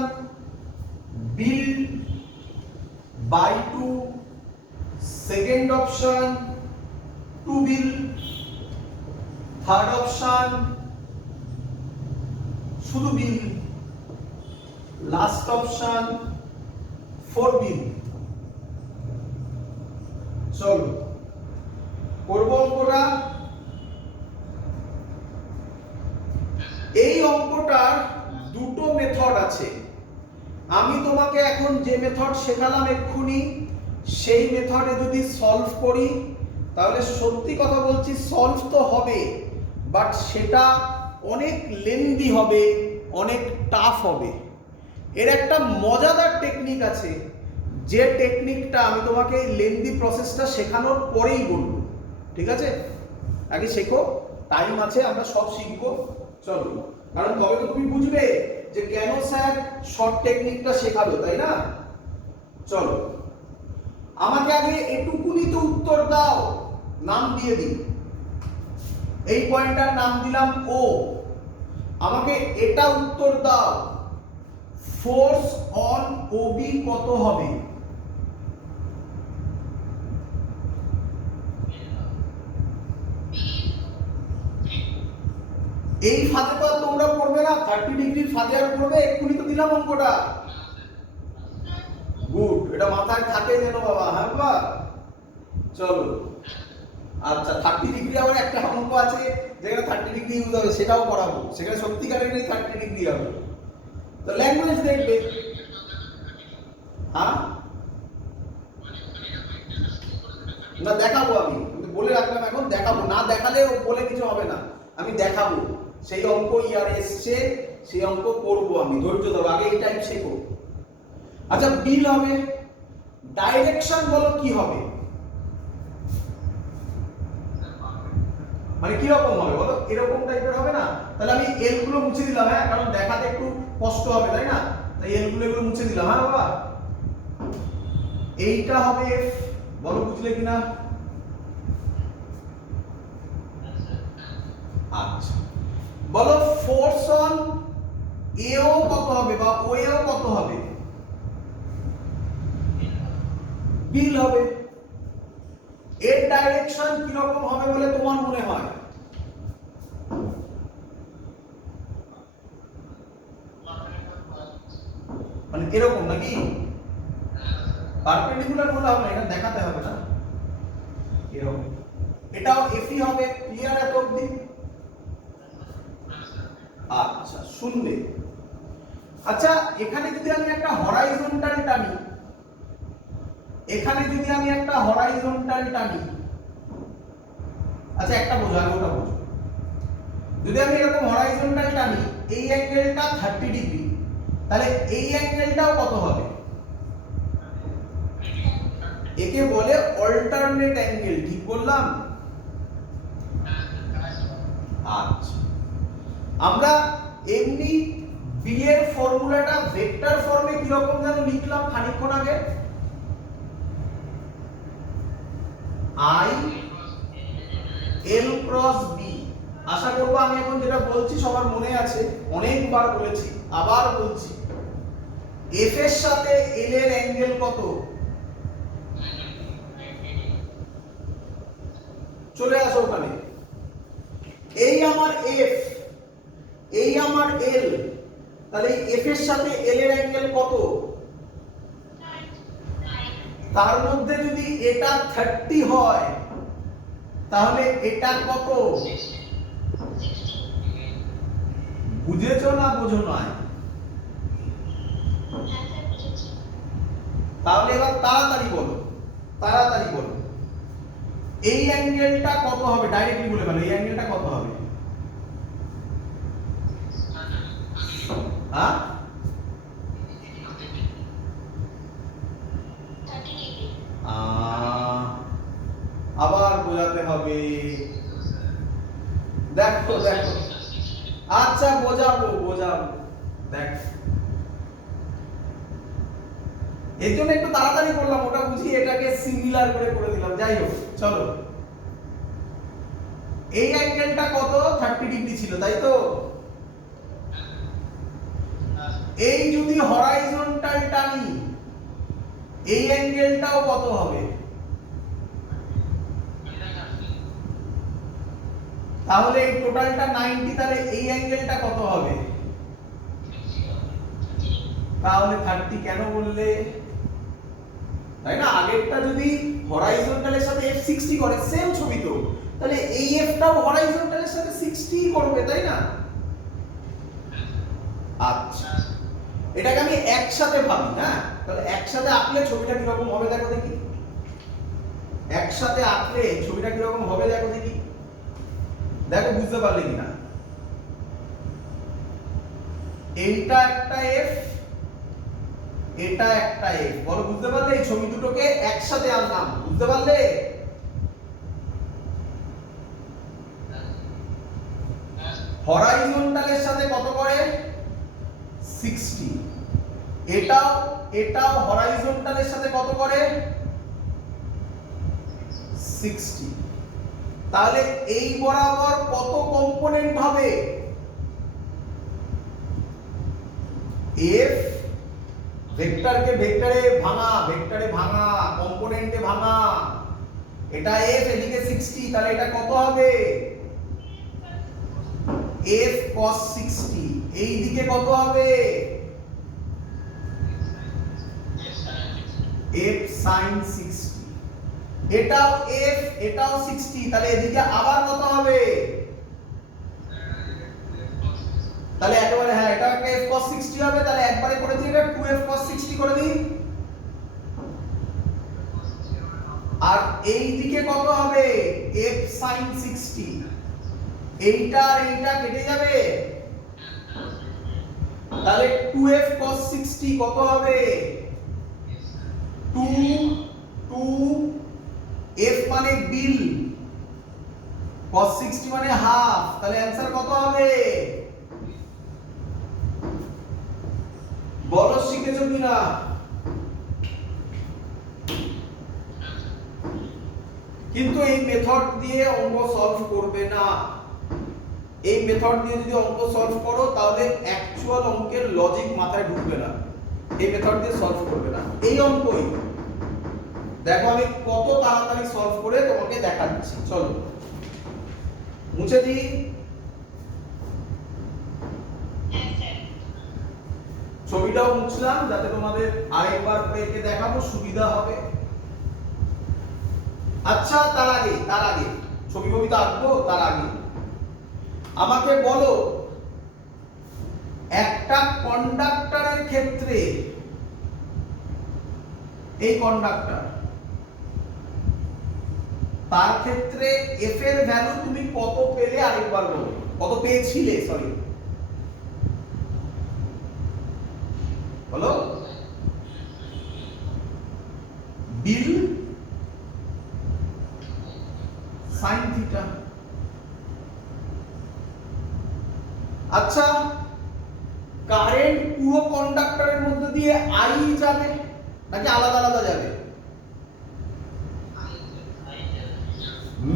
build by 2, second option to build, third option শুধু build, last option for build। চলো করব অঙ্কটা। এই অঙ্কটার দুটো মেথড আছে। আমি তোমাকে এখন যে মেথড শেখালাম এক্ষুনি, সেই মেথডে যদি সলভ করি তাহলে সত্যি কথা বলছি সলভ তো হবে, বাট সেটা অনেক লেন্দি হবে, অনেক টাফ হবে। এর একটা মজাদার টেকনিক আছে, যে টেকনিকটা আমি তোমাকে এই লেন্দি প্রসেসটা শেখানোর পরেই বলবো, ঠিক আছে? আগে শেখো, টাইম আছে, আমরা সব শিখবো। চলো, কারণ তবে তো তুমি বুঝবে যে কেন স্যার শর্ট টেকনিকটা শেখালো, তাই না? চলো আমাকে আগে এটুকুনি তো উত্তর দাও, নাম দিয়ে দিই। এই পয়েন্টটার নাম দিলাম ও। আমাকে এটা উত্তর দাও, ফোর্স অন ওবি কত হবে? এই ফাঁদে তো তোমরা পড়বে না, 30 ডিগ্রির ফাঁদে আর পড়বে? এক্ষুনি তো দিলাম অঙ্কটা। গুড, এটা মাথায় থাকে যেন বাবা, হ্যাঁ বাবা। চলো আচ্ছা, 30 ডিগ্রি আবার একটা অঙ্ক আছে যেখানে 30 ডিগ্রি ইউজ হবে, সেটাও করাবো। সেখানে সত্যিকারের 30 ডিগ্রি হবে। তো ল্যাঙ্গুয়েজ দেখবে। হ্যাঁ না, দেখাবো আমি, বলে রাখলাম এখন দেখাবো, না দেখালেও বলে কিছু হবে না, আমি দেখাবো। সেই অঙ্ক ইয়ার এসছে, সেই অঙ্ক করবো আমি, ধৈর্য ধরো, আগে এই টাইপ শেখো। আচ্ছা, বিল হবে। ডাইরেকশন বলো কি হবে, মানে কি রকম হবে বলো, এরকম টাইপের হবে না? তাহলে আমি এল গুলো মুছে দিলাম, হ্যাঁ, কারণ দেখাতে একটু কষ্ট হবে, তাই না? তাই এল গুলো এগুলো মুছে দিলাম। হ্যাঁ বাবা, এইটা হবে এফ, বলো বুঝলে কিনা? আচ্ছা, বলো ফোর্স অন এও কত হবে বা ও এও কত হবে? বিল হবে। এর ডাইরেকশন কি রকম হবে বলে তোমার মনে হয়? মানে এরকম নাকি? পারপেন্ডিকুলার বলা হবে না, এটা দেখাতে হবে না, এরকম। এটাও এফই হবে। ক্লিয়ার এত অবধি? আচ্ছা, শুনবে। আচ্ছা, এখানে যদি আমি একটা হরাইজন্টাল টানি, এখানে যদি আমি একটা হরাইজন্টাল টানি, আচ্ছা একটা বোঝো, আগে ওটা বোঝো। যদি আমি এরকম হরাইজন্টাল টানি, এই অ্যাঙ্গেলটা 30 ডিগ্রি, তাহলে এই অ্যাঙ্গেলটাও কত হবে? একে বলে অল্টারনেট অ্যাঙ্গেল, ঠিক বললাম? আচ্ছা, আমরা এমনি বি এর ফর্মুলাটা ভেক্টর ফর্মে কি রকম যেন লিখলাম খানিকক্ষণ আগে, আই এল ক্রস বি। আশা করবো আমি এখন যেটা বলছি সবার মনে আছে, অনেকবার বলেছি, আবার বলছি। এফ এর সাথে এল এর অ্যাঙ্গেল কত? চলে আসো ওখানে। এই আমার এফ, এই আমার এল, তাহলে এফ এর সাথে এল এর অ্যাঙ্গেল কত? তার মধ্যে যদি এটা 30 হয় তাহলে এটা কত? বুঝেছো না বোঝো নয়? তাহলে এবার তাড়াতাড়ি বলো, তাড়াতাড়ি বলো, এই অ্যাঙ্গেলটা কত হবে? ডাইরেক্টলি বলে ফেলো, এই অ্যাঙ্গেলটা কত হবে? হ্যাঁ, আবার বোঝাতে হবে। দেখো দেখো, আচ্ছা বোঝাবো বোঝাবো, দেখ এর জন্য একটু তাড়াতাড়ি করলাম, ওটা বুঝিয়ে এটাকে সিমিলার করে দিলাম। যাই হোক, চলো, এই অ্যাঙ্গেলটা কত? 30 ডিগ্রি ছিল, তাই তো? এই যদি হরাইজন্টাল টানি, এই অ্যাঙ্গেলটাও কত হবে? তাহলে এই টোটালটা 90, তাহলে এই অ্যাঙ্গেলটা কত হবে? তাহলে 30 কেন বললে? তাই না? আগেরটা যদি হরাইজন্টালের সাথে f 60 করে, সেম ছবি তো, তাহলে এই f টাও হরাইজন্টালের সাথে 60 করবে, তাই না? আচ্ছা, এটাকে আমি একসাথে ভাবি, হ্যাঁ, তাহলে একসাথে আঁকলে ছবিটা কি রকম হবে দেখো দেখি। একসাথে আঁকলে ছবিটা কি রকম হবে দেখো দেখি, দেখো বুঝতে পারলে কিনা। এইটা একটা f, এটা একটা f, বলো বুঝতে পারলে? এই ছবি দুটোকে একসাথে আনলাম, বুঝতে পারলে? হরাইজন্টালের সাথে কত করে? 60। এটাও এটাও হরাইজন্টালের সাথে কত করে? 60। তাহলে এই বরাবর কত কম্পোনেন্ট হবে? f, ভেক্টরকে ভেক্টরে ভাঙা, ভেক্টরে ভাঙা, কম্পোনেন্টে ভাঙা। এটা f, এদিকে 60, তাহলে এটা কত হবে? f cos 60। এই দিকে কত হবে? f sin 60, এটাও f এটাও 60, তাহলে এদিকে আবার কত হবে? তাহলে একেবারে হ্যাঁ এটা একটা f cos 60 হবে, তাহলে একবারে করে দিই এটা 2f cos 60 করে দিই। আর এই দিকে কত হবে? f sin 60, এইটা আর এইটা কেটে যাবে, তাহলে 2f cos 60 কত হবে? 2 f মানে বিল, cos 60 মানে হাফ, তাহলে অ্যানসার কত হবে? বলো শিখেছো কিনা? কিন্তু এই মেথড দিয়ে অঙ্ক সলভ করবে না। এই মেথড দিয়ে যদি অঙ্ক সলভ করো তাহলে অ্যাকচুয়াল অঙ্কের লজিক মাথায় ঢুকবে না, এই মেথড দিয়ে সলভ করবে না। এই অঙ্কই দেখো আমি কত তাড়াতাড়ি সলভ করে তোমাকে দেখাচ্ছি। চলো মুছে দিই। ছবিটাও মুছলাম যাতে তোমাদের আরেকবার এঁকে দেখাবো সুবিধা হবে। আচ্ছা তার আগে ছবি তো আঁকবো, তার আগে আমাকে বলো একটা কন্ডাক্টরের ক্ষেত্রে, এই কন্ডাক্টর তার ক্ষেত্রে f এর ভ্যালু তুমি কত পেলে আরেকবার বলো, কত পেয়েছিলে, সরি বলো। বিল sin থিটা। আচ্ছা কারেন্ট পুরো কন্ডাক্টরের মধ্যে দিয়ে I যাবে নাকি আলাদা আলাদা যাবে?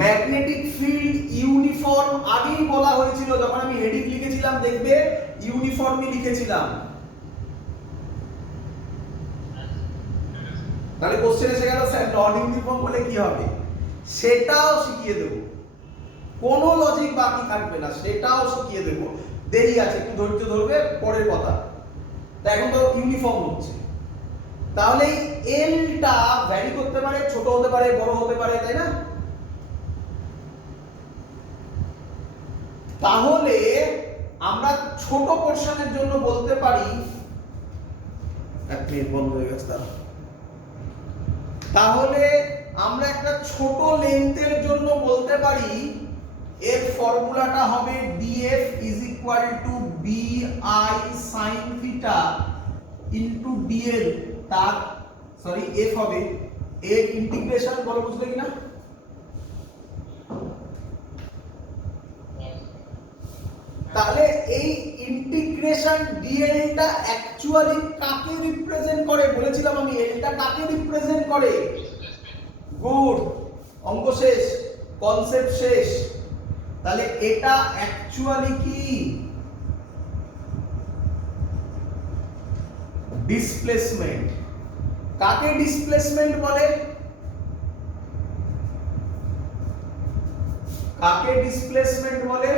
ম্যাগনেটিক ফিল্ড ইউনিফর্ম আগেই বলা হয়েছিল, যখন আমি হেডিং লিখেছিলাম দেখবে ইউনিফর্মই লিখেছিলাম। তাহলে কোশ্চেন এসে গেল স্যার নন ইউনিফর্ম বলে কি হবে, সেটাও শিখিয়ে দেব, কোনো লজিক বাকি থাকবে না, সেটাও শিখিয়ে দেব। দেরি আছে, একটু ধৈর্য ধরবে, পরের কথা। তা এখন তো ইউনিফর্ম হচ্ছে, তাহলে এলটা ভ্যারি করতে পারে, ছোট হতে পারে, বড় হতে পারে, তাই না? তাহলে আমরা ছোট পোরশনের জন্য বলতে পারি, এক মিনিট বন্ধ হয়ে গেছে, তাহলে আমরা একটা ছোট লেন্থের জন্য বলতে পারি এর ফর্মুলাটা হবে df bi sin theta into dl, তার সরি f হবে এর ইন্টিগ্রেশন, বলো বুঝলে কিনা? তাহলে এই ইন্টিগ্রেশন dl টা অ্যাকচুয়ালি কাকে রিপ্রেজেন্ট করে বলেছিলাম আমি, এটা কাকে রিপ্রেজেন্ট করে? গুড, অঙ্ক শেষ, কনসেপ্ট শেষ। তাহলে এটা অ্যাকচুয়ালি কি? ডিসপ্লেসমেন্ট। কাকে ডিসপ্লেসমেন্ট বলে? কাকে ডিসপ্লেসমেন্ট বলে?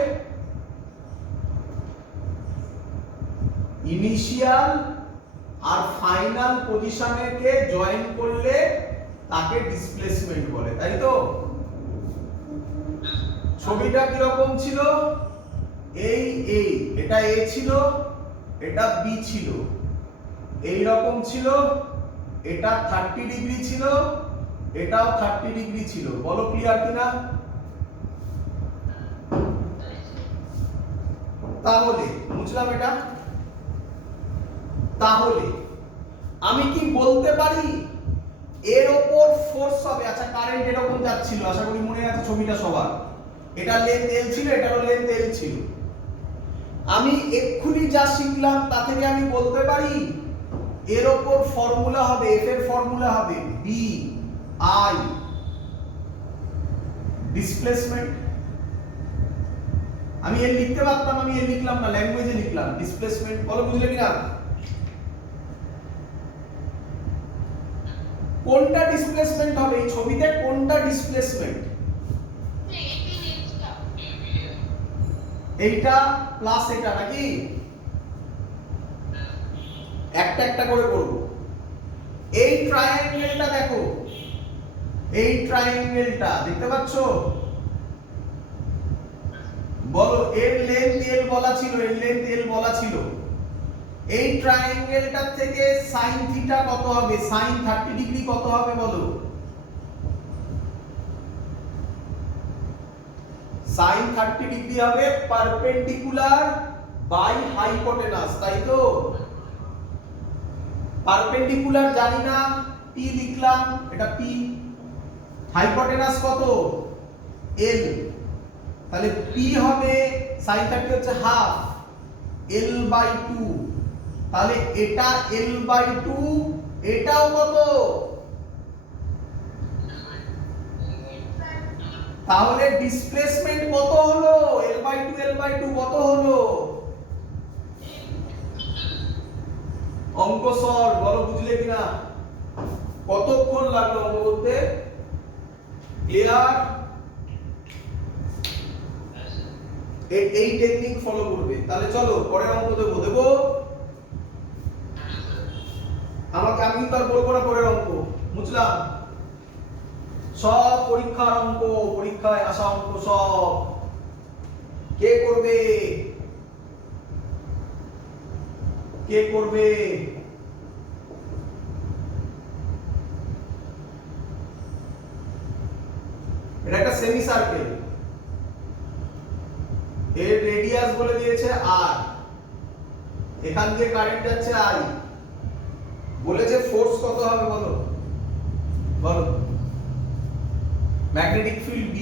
ইনিশিয়াল আর ফাইনাল পজিশনকে জয়েন করলে তাকে ডিসপ্লেসমেন্ট বলে, তাই তো? ছবিটা কি রকম ছিল? এই এটা a ছিল, এটা b ছিল, এই রকম ছিল, এটা 30 ডিগ্রি ছিল, এটাও 30 ডিগ্রি ছিল। বলো ক্লিয়ার কিনা? তাহলে বুঝলাম এটা। তাহলে আমি কি বলতে পারি এর উপর ফোর্স হবে? আচ্ছা কারেন্ট এরকম যাচ্ছিল, আশা করি মনে আছে ছবিটা সবার, এটা লেন্থ l ছিল, এটারও লেন্থ l ছিল। আমি এক্ষুনি যা শিখলাম তা থেকে আমি বলতে পারি এর উপর ফর্মুলা হবে, f এর ফর্মুলা হবে bi ডিসপ্লেসমেন্ট। আমি এর লিখতে পারতাম, আমি এর লিখলাম না, ল্যাঙ্গুয়েজে লিখলাম ডিসপ্লেসমেন্ট। বলো বুঝলে কিনা? কোনটা ডিসপ্লেসমেন্ট হবে এই ছবিতে? কোনটা ডিসপ্লেসমেন্ট? এইটা প্লাস এটা নাকি? একটা একটা করে করব। এই ট্রায়াঙ্গেলটা দেখো, এই ট্রায়াঙ্গেলটা দেখতে পাচ্ছ? বলো, এর লেন্থ l বলা ছিল, এর লেন্থ l বলা ছিল। এই ট্রায়াঙ্গেলটার থেকে sin থিটা কত হবে? sin 30 ডিগ্রি কত হবে বলো? sin 30 ডিগ্রি হবে পারপেন্ডিকুলার বাই হাইপোটেনাস, তাই তো? পারপেন্ডিকুলার জানি না, p লিখলাম, এটা p। হাইপোটেনাস কত? l। তাহলে p হবে sin 30 হচ্ছে হাফ l বাই 2। তাহলে এটা l বাই 2, এটাও কত? তাহলে ডিসপ্লেসমেন্ট কত হলো? l বাই 2 l বাই 2 কত হলো? অঙ্ক সলভ, বলো বুঝলে কিনা? কতক্ষণ লাগলো অঙ্ক করতে? ক্লিয়ার? এই টেকনিক ফলো করবে। তাহলে চলো পরের অঙ্ক দেবো। আমাকে আমি তো আর বলবো না পরের অঙ্ক, বুঝলাম? সব পরীক্ষার অঙ্ক, পরীক্ষায় আসা অঙ্ক সব কে করবে? কে করবে? এটা একটা সেমি সার্কেল, এর রেডিয়াস বলে দিয়েছে r, এখান দিয়ে কারেন্ট যাচ্ছে i, বলেছে ফোর্স কত হবে বলো? বলো, ম্যাগনেটিক ফিল্ড B,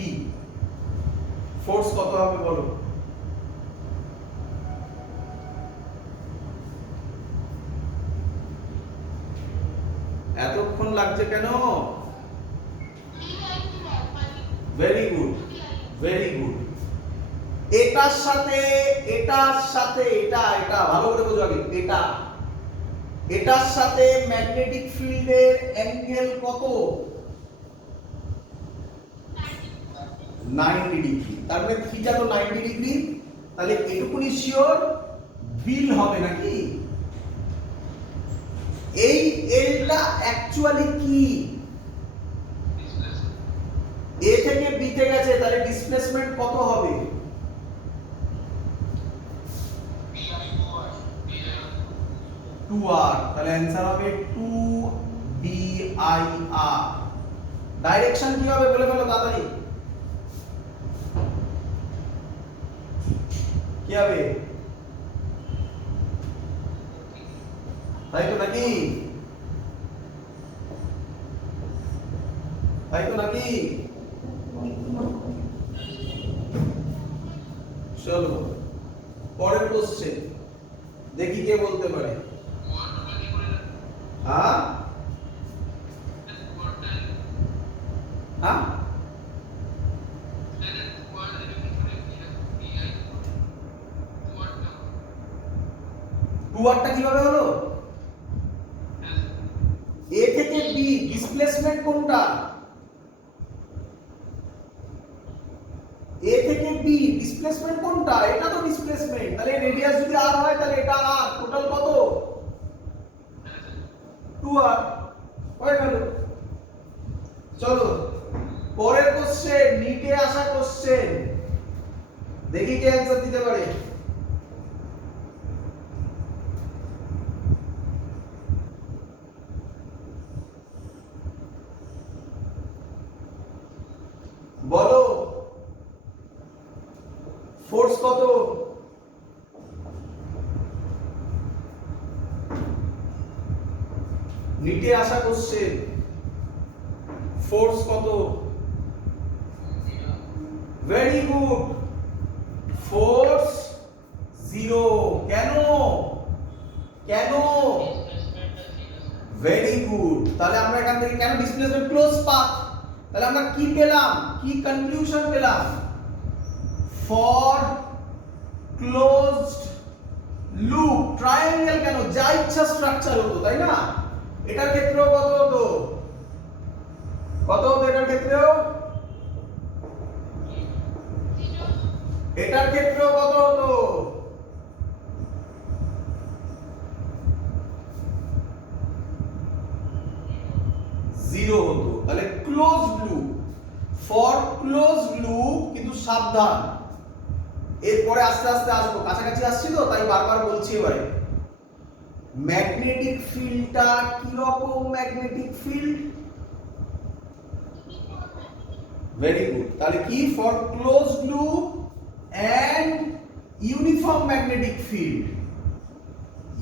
ফোর্স কত হবে বলো? এতক্ষণ লাগছে কেন? Very good, very good. এটার সাথে এটা এটা ভালো করে বোঝো আগে। এটার সাথে ম্যাগনেটিক ফিল্ডের অ্যাঙ্গেল কত? 90 ডিগ্রি। তার মানে থিটা তো 90 ডিগ্রি। তাহলে এটুকুনি শিওর বিল হবে নাকি? এই এলটা অ্যাকচুয়ালি কি? এ থেকে বি তে গেছে, তাহলে ডিসপ্লেসমেন্ট কত হবে? টু আর। তাহলে অ্যানসার হবে 2 BIR। ডাইরেকশন কি হবে বলে ফেলো তাড়াতাড়ি। কি হবে? তাই তো নাকি? তাই তো নাকি? চলো পরের কোশ্চেন দেখি কে বলতে পারে। হ্যাঁ হ্যাঁ, টু আরটা কিভাবে হলো? এ থেকে বি ডিসপ্লেসমেন্ট কোনটা? এ থেকে বি ডিসপ্লেসমেন্ট কোনটা? এটা তো ডিসপ্লেসমেন্ট। তাহলে রেডিয়াস যদি আর হয় তাহলে এটা আর, টোটাল কত? 2r হয়ে গেল। চলো পরের কোশ্চেন, নিটে আসা কোশ্চেন, দেখি কে অ্যানসার দিতে পারে। বলো ফোর্স কত? নিটে আসা কোশ্চেন, ফোর্স কত? Very good, force 0। কেন? কেন? Very good. তাহলে আমরা এখান থেকে কেন ডিসপ্লেসমেন্ট ক্লোজ পাথ, তাহলে আমরা কি পেলাম, কি কনক্লুশন পেলাম? ফর ক্লোজড লুপ ট্রায়াঙ্গেল, কেন যা ইচ্ছা স্ট্রাকচার হতো, তাই না? এটার ক্ষেত্রেও কত হতো? কত হতো এটার ক্ষেত্রেও? এটার ক্ষেত্রেও কত হতো? ফর ক্লোজ লুপ, কিন্তু সাবধান, এরপরে আস্তে আস্তে আসবো, কাছাকাছি আসছি তো তাই বারবার বলছি। এবারে ম্যাগনেটিক ফিল্ডটা কি রকম ম্যাগনেটিক ফিল্ড? Very good. তাহলে কি? For close loop and uniform magnetic field.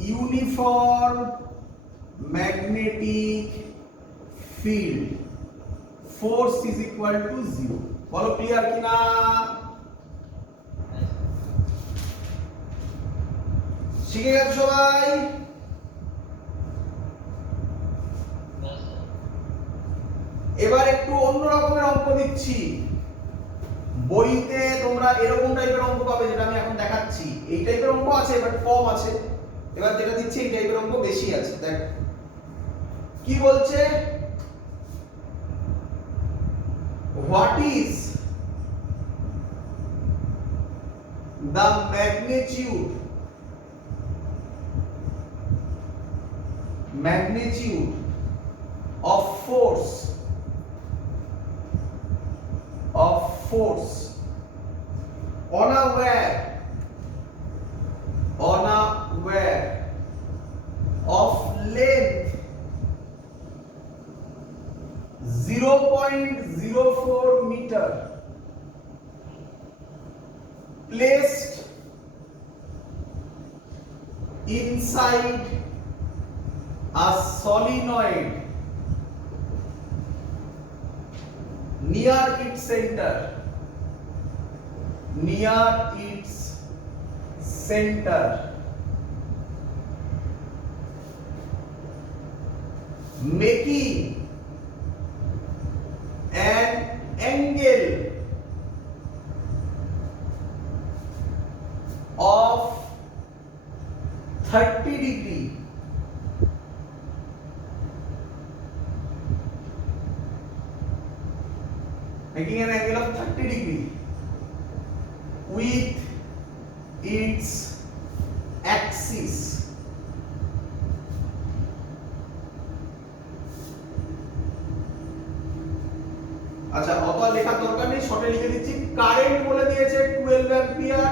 Uniform magnetic field force is equal to 0। বলো ক্লিয়ার কিনা? শিখে গেছো সবাই? এবার একটু অন্য রকমের অঙ্ক দিচ্ছি। বইতে তোমরা এরকম টাইপের অঙ্ক পাবে, যেটা আমি এখন দেখাচ্ছি। এই টাইপের অঙ্ক আছে বাট কম আছে। এবার যেটা দিচ্ছি এই টাইপের অঙ্ক বেশি আছে। দেখ কি বলছে, what is the magnitude of force on a wire of length 0.04 meter placed inside a solenoid near its center, making an angle of 30 degree making an angle of 30 degree with its axis. আচ্ছা, অত লেখার দরকার নেই, শর্টে লিখে দিচ্ছি। Current বলে দিয়েছে 12 ampere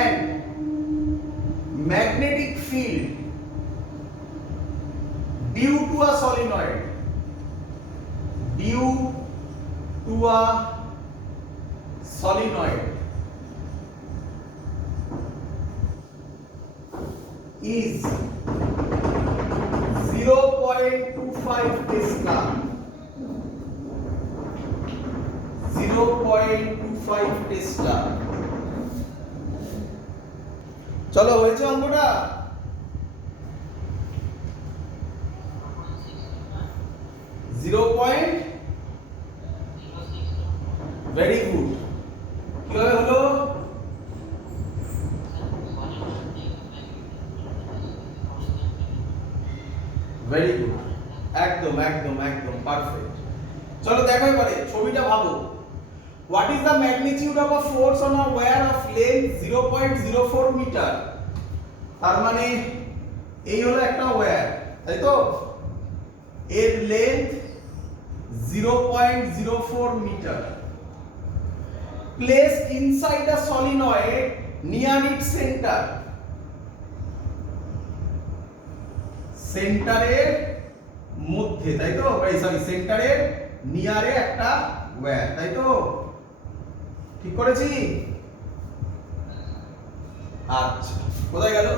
and magnetic field due to a solenoid is 0.25 Tesla. 0.25 Tesla। চলো, হয়েছে অঙ্কটা? Very good. কিভাবে হলো? ভেরি গুড, একদম একদম একদম পারফেক্ট। চলো দেখো এবারে ছবিটা ভাবো। What is the magnitude of a force on a wire of length 0.04 metre? তার মানে এই হলো একটা ওয়্যার, তাই তো? এর length 0.04 metre, placed inside a solenoid near its center, সেন্টারের মধ্যে, তাই তো? সেন্টারের নিয়ারে একটা ওয়্যার, তাই তো? ঠিক করেছি? আচ্ছা, কোথায় গেল?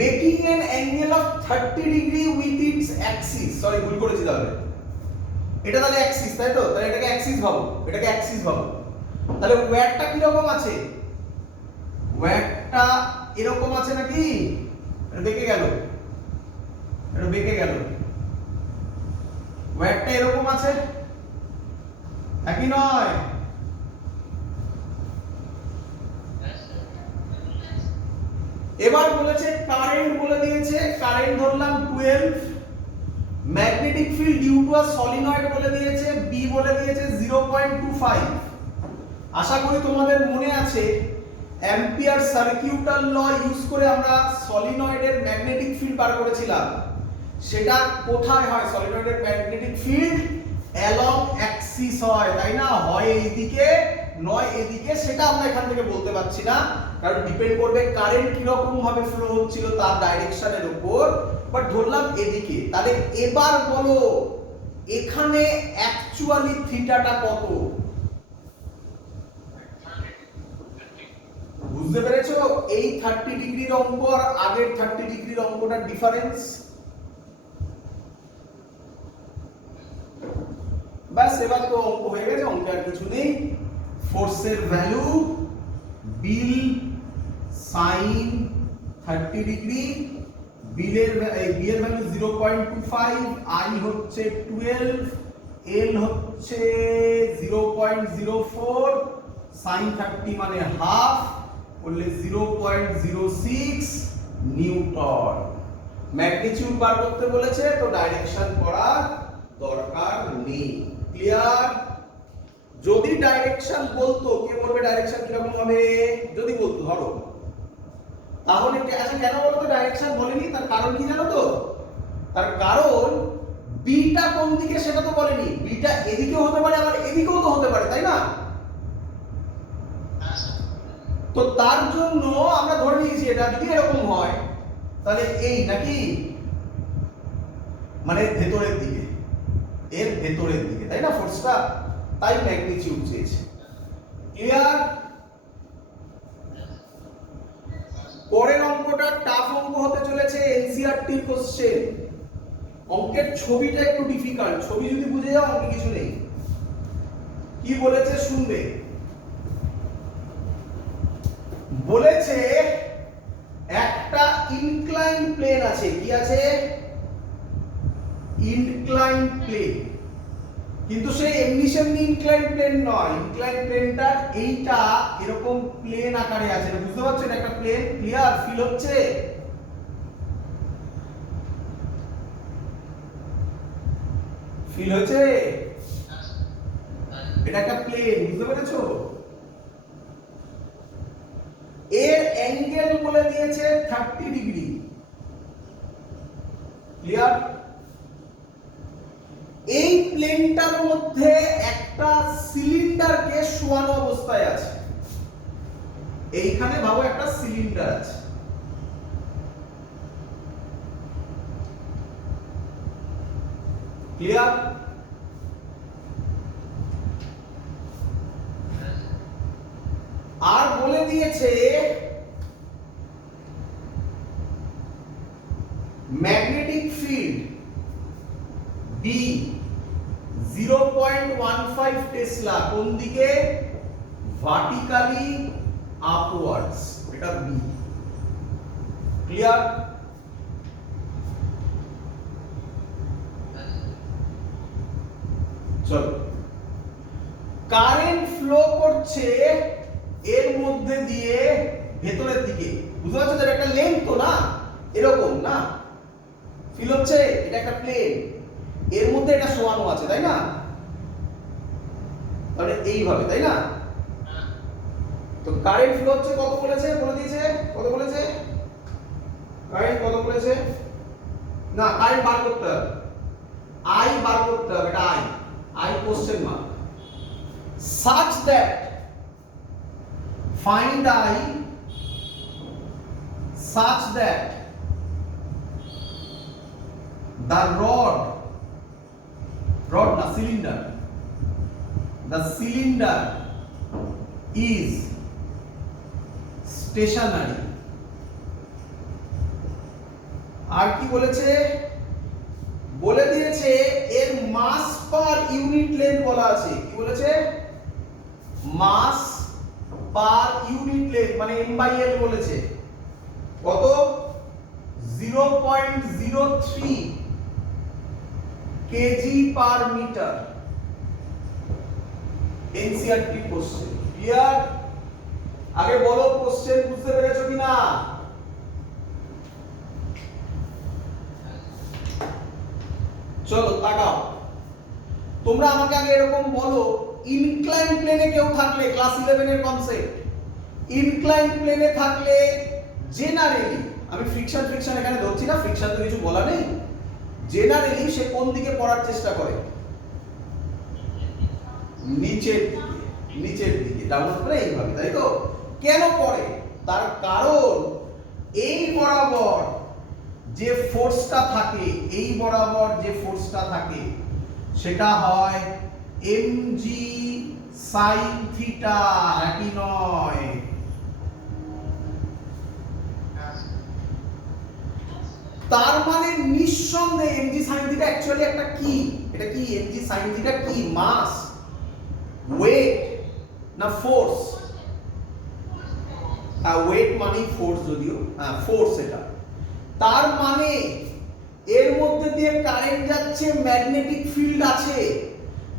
Making an angle of 30 degree with its Axis. Sorry, ভুল করেছি। তাহলে এটা তাহলে অ্যাক্সিস, তাই তো? তাহলে এটাকে অ্যাক্সিস ভাবো, তাহলে ওয়্যারটা কি রকম আছে? ওয়্যারটা এরকম আছে নাকি? এটা বেঁকে গেল, ওয়্যারটা এরকম আছে নাকি নয়? এবার বলেছে কারেন্ট বলে দিয়েছে, কারেন্ট ধরলাম 12, magnetic field due to a solenoid বলে দিয়েছে, বি বলে দিয়েছে 0.25। আশা করি তোমাদের মনে আছে অ্যাম্পিয়ার সার্কিউটাল ল ইউজ করে আমরা সলিনয়েডের ম্যাগনেটিক ফিল্ড বার করেছিলাম। সেটা কোথায় হয়? সলিনয়েডের magnetic field along axis axis হয়, তাই না? হয় এইদিকে নয় এদিকে, সেটা আমরা এখান থেকে বলতে পারছি না, কারণ ডিপেন্ড করবে কারেন্ট কি রকম ভাবে ফ্লো হচ্ছিল তার ডাইরেকশনের উপর। বাট ধরলাম এদিকে। তাহলে এবার বলো এখানে অ্যাকচুয়ালি থিটাটা কত? বুঝতে পেরেছো? এই 30 ডিগ্রির অঙ্ক আর আগের 30 ডিগ্রির অঙ্কটার ডিফারেন্স। ব্যাস, এবার তো অঙ্ক হয়ে গেছে, অঙ্কে আর কিছু নেই। ফোর্সের ভ্যালু বিল সাইন 30 ডিগ্রি, বিলের ভ্যালু 0.25, আই হচ্ছে 12, এল হচ্ছে 0.04, সাইন 30 মানে হাফ, বললে 0.06 নিউটন। ম্যাগনিটিউড বার করতে বলেছে, তো ডাইরেকশন করার দরকার নেই। ক্লিয়ার? যদি ডাইরেকশন বলতো, কে বলবে ডাইরেকশন কিরকম হবে? যদি বলতো ধরো, তাহলে আচ্ছা কেন বলতো ডাইরেকশন বলেনি? তার কারণ কি জানো তো? তার কারণ বিটা কোন দিকে সেটা তো বলেনি। বিটা এদিকেও হতে পারে আবার এদিকেও তো হতে পারে, তাই না? তো তার জন্য আমরা ধরে নিয়েছি এটা যদি এরকম হয় তাহলে এই নাকি, মানে ভেতরের দিকে, এর ভেতরের দিকে, তাই না ফোর্সটা? তাই ম্যাগনিটিউড চেয়েছে। ক্লিয়ার? পরের অঙ্কটা টাফ অঙ্ক হতে চলেছে, এনসিইআরটি কোশ্চেন। অঙ্কের ছবিটা একটু ডিফিকাল্ট, ছবি যদি বুঝে যাও অঙ্কে কিছু নেই। কি বলেছে শুনবে। বলেছে একটা ইনক্লাইন প্লেন আছে। কি আছে? Incline plane. কিন্তু সেই এমনি সেমনি ইনক্লাইন প্লেন নয়। ইনক্লাইন প্লেনটা এইটা এরকম প্লেন আকারে আছে, বুঝতে পারছো? এটা একটা প্লেন। ক্লিয়ার? ফিল হচ্ছে? ফিল হচ্ছে? এটা একটা প্লেন, বুঝতে পেরেছো? এর অ্যাঙ্গেল বলে দিয়েছে 30 ডিগ্রি। ক্লিয়ার? এই প্লেনটার মধ্যে একটা সিলিন্ডারকে শোয়ানো অবস্থায় আছে। এইখানে ভাবো একটা সিলিন্ডার আছে। ক্লিয়ার? আর বলে দিয়েছে ম্যাগনেটিক ফিল্ড বি 0.15 টেসলা। কোন দিকে? Vertically upwards. এটা বি। ক্লিয়ার? চলো, কারেন্ট ফ্লো করছে এর মধ্যে দিয়ে ভেতরের দিকে। বুঝতে পারছো? এটা একটা লেন্থ তো না, এরকম না? ফিল হচ্ছে? এটা একটা প্লেন, এর মধ্যে এটা শোয়ানো আছে, তাই না? তাহলে এইভাবে, তাই না? তো কারেন্ট ফ্লো হচ্ছে কত বলেছে? বলে দিয়েছে কত বলেছে? কারেন্ট কত বলেছে? না, কারেন্ট বার করতে হবে, আই বার করতে হবে। এটা I question mark. such that find I such that the rod na cylinder, the cylinder is stationary. আর কি বলেছে? বলে দিয়েছে এর মাস পার ইউনিট লেন্থ বলা আছে। কি বলেছে? মাস পার ইউনিট লেন্থ মানে m/l বলেছে। কত? 0.03 KG per metre. NCERT question. Clear? আগে বলো কোশ্চেন বুঝতে পেরেছো কিনা? চলো তাকাও। তোমরা আমাকে আগে এরকম বলো, ইনক্লাইন প্লেনে কেউ থাকলে, ক্লাস 11 এর কনসেপ্ট, ইনক্লাইন প্লেনে থাকলে জেনারেলি, আমি ফ্রিকশন এখানে ধরছি না, ফ্রিকশন তো কিছু বলা নেই, জেনারেলি সে কোন দিকে পড়ার চেষ্টা করে? নিচের দিকে ডাউন করে এইভাবে, তাই তো? কেন করে? তার কারণ এই বরাবর যে ফোর্সটা থাকে, এই বরাবর যে ফোর্সটা থাকে সেটা হয় mg sin থিটা, একই নয়? তার মানে নিঃসন্দেহে mg sin থিটা অ্যাকচুয়ালি একটা কি? এটা কি mg sin থিটা কি? মাস, ওয়েট না ফোর্স? ওয়েট মানে ফোর্স, যদিও ফোর্স এটা। তার মানে এর মধ্যে দিয়ে কারেন্ট যাচ্ছে, ম্যাগনেটিক ফিল্ড আছে,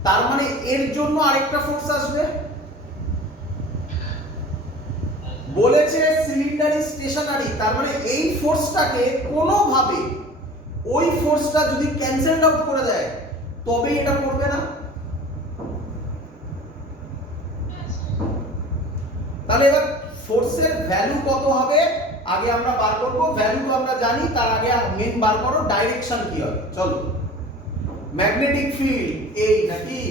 তার মানে এর জন্য আরেকটা ফোর্স আসবে। বলেছে সিলিন্ডার ইজ স্টেশনারি, তার মানে এই ফোর্সটাকে কোনোভাবে ওই ফোর্সটা যদি ক্যান্সেল আউট করে দেয় তবেই এটা পড়বে না। তাহলে এবার ফোর্সের ভ্যালু কত হবে আগে আমরা বার করব। ভ্যালু তো আমরা জানি, তার আগে মেন বার করো ডাইরেকশন কি হবে। চলো, ম্যাগনেটিক ফিল্ড এই নাকি?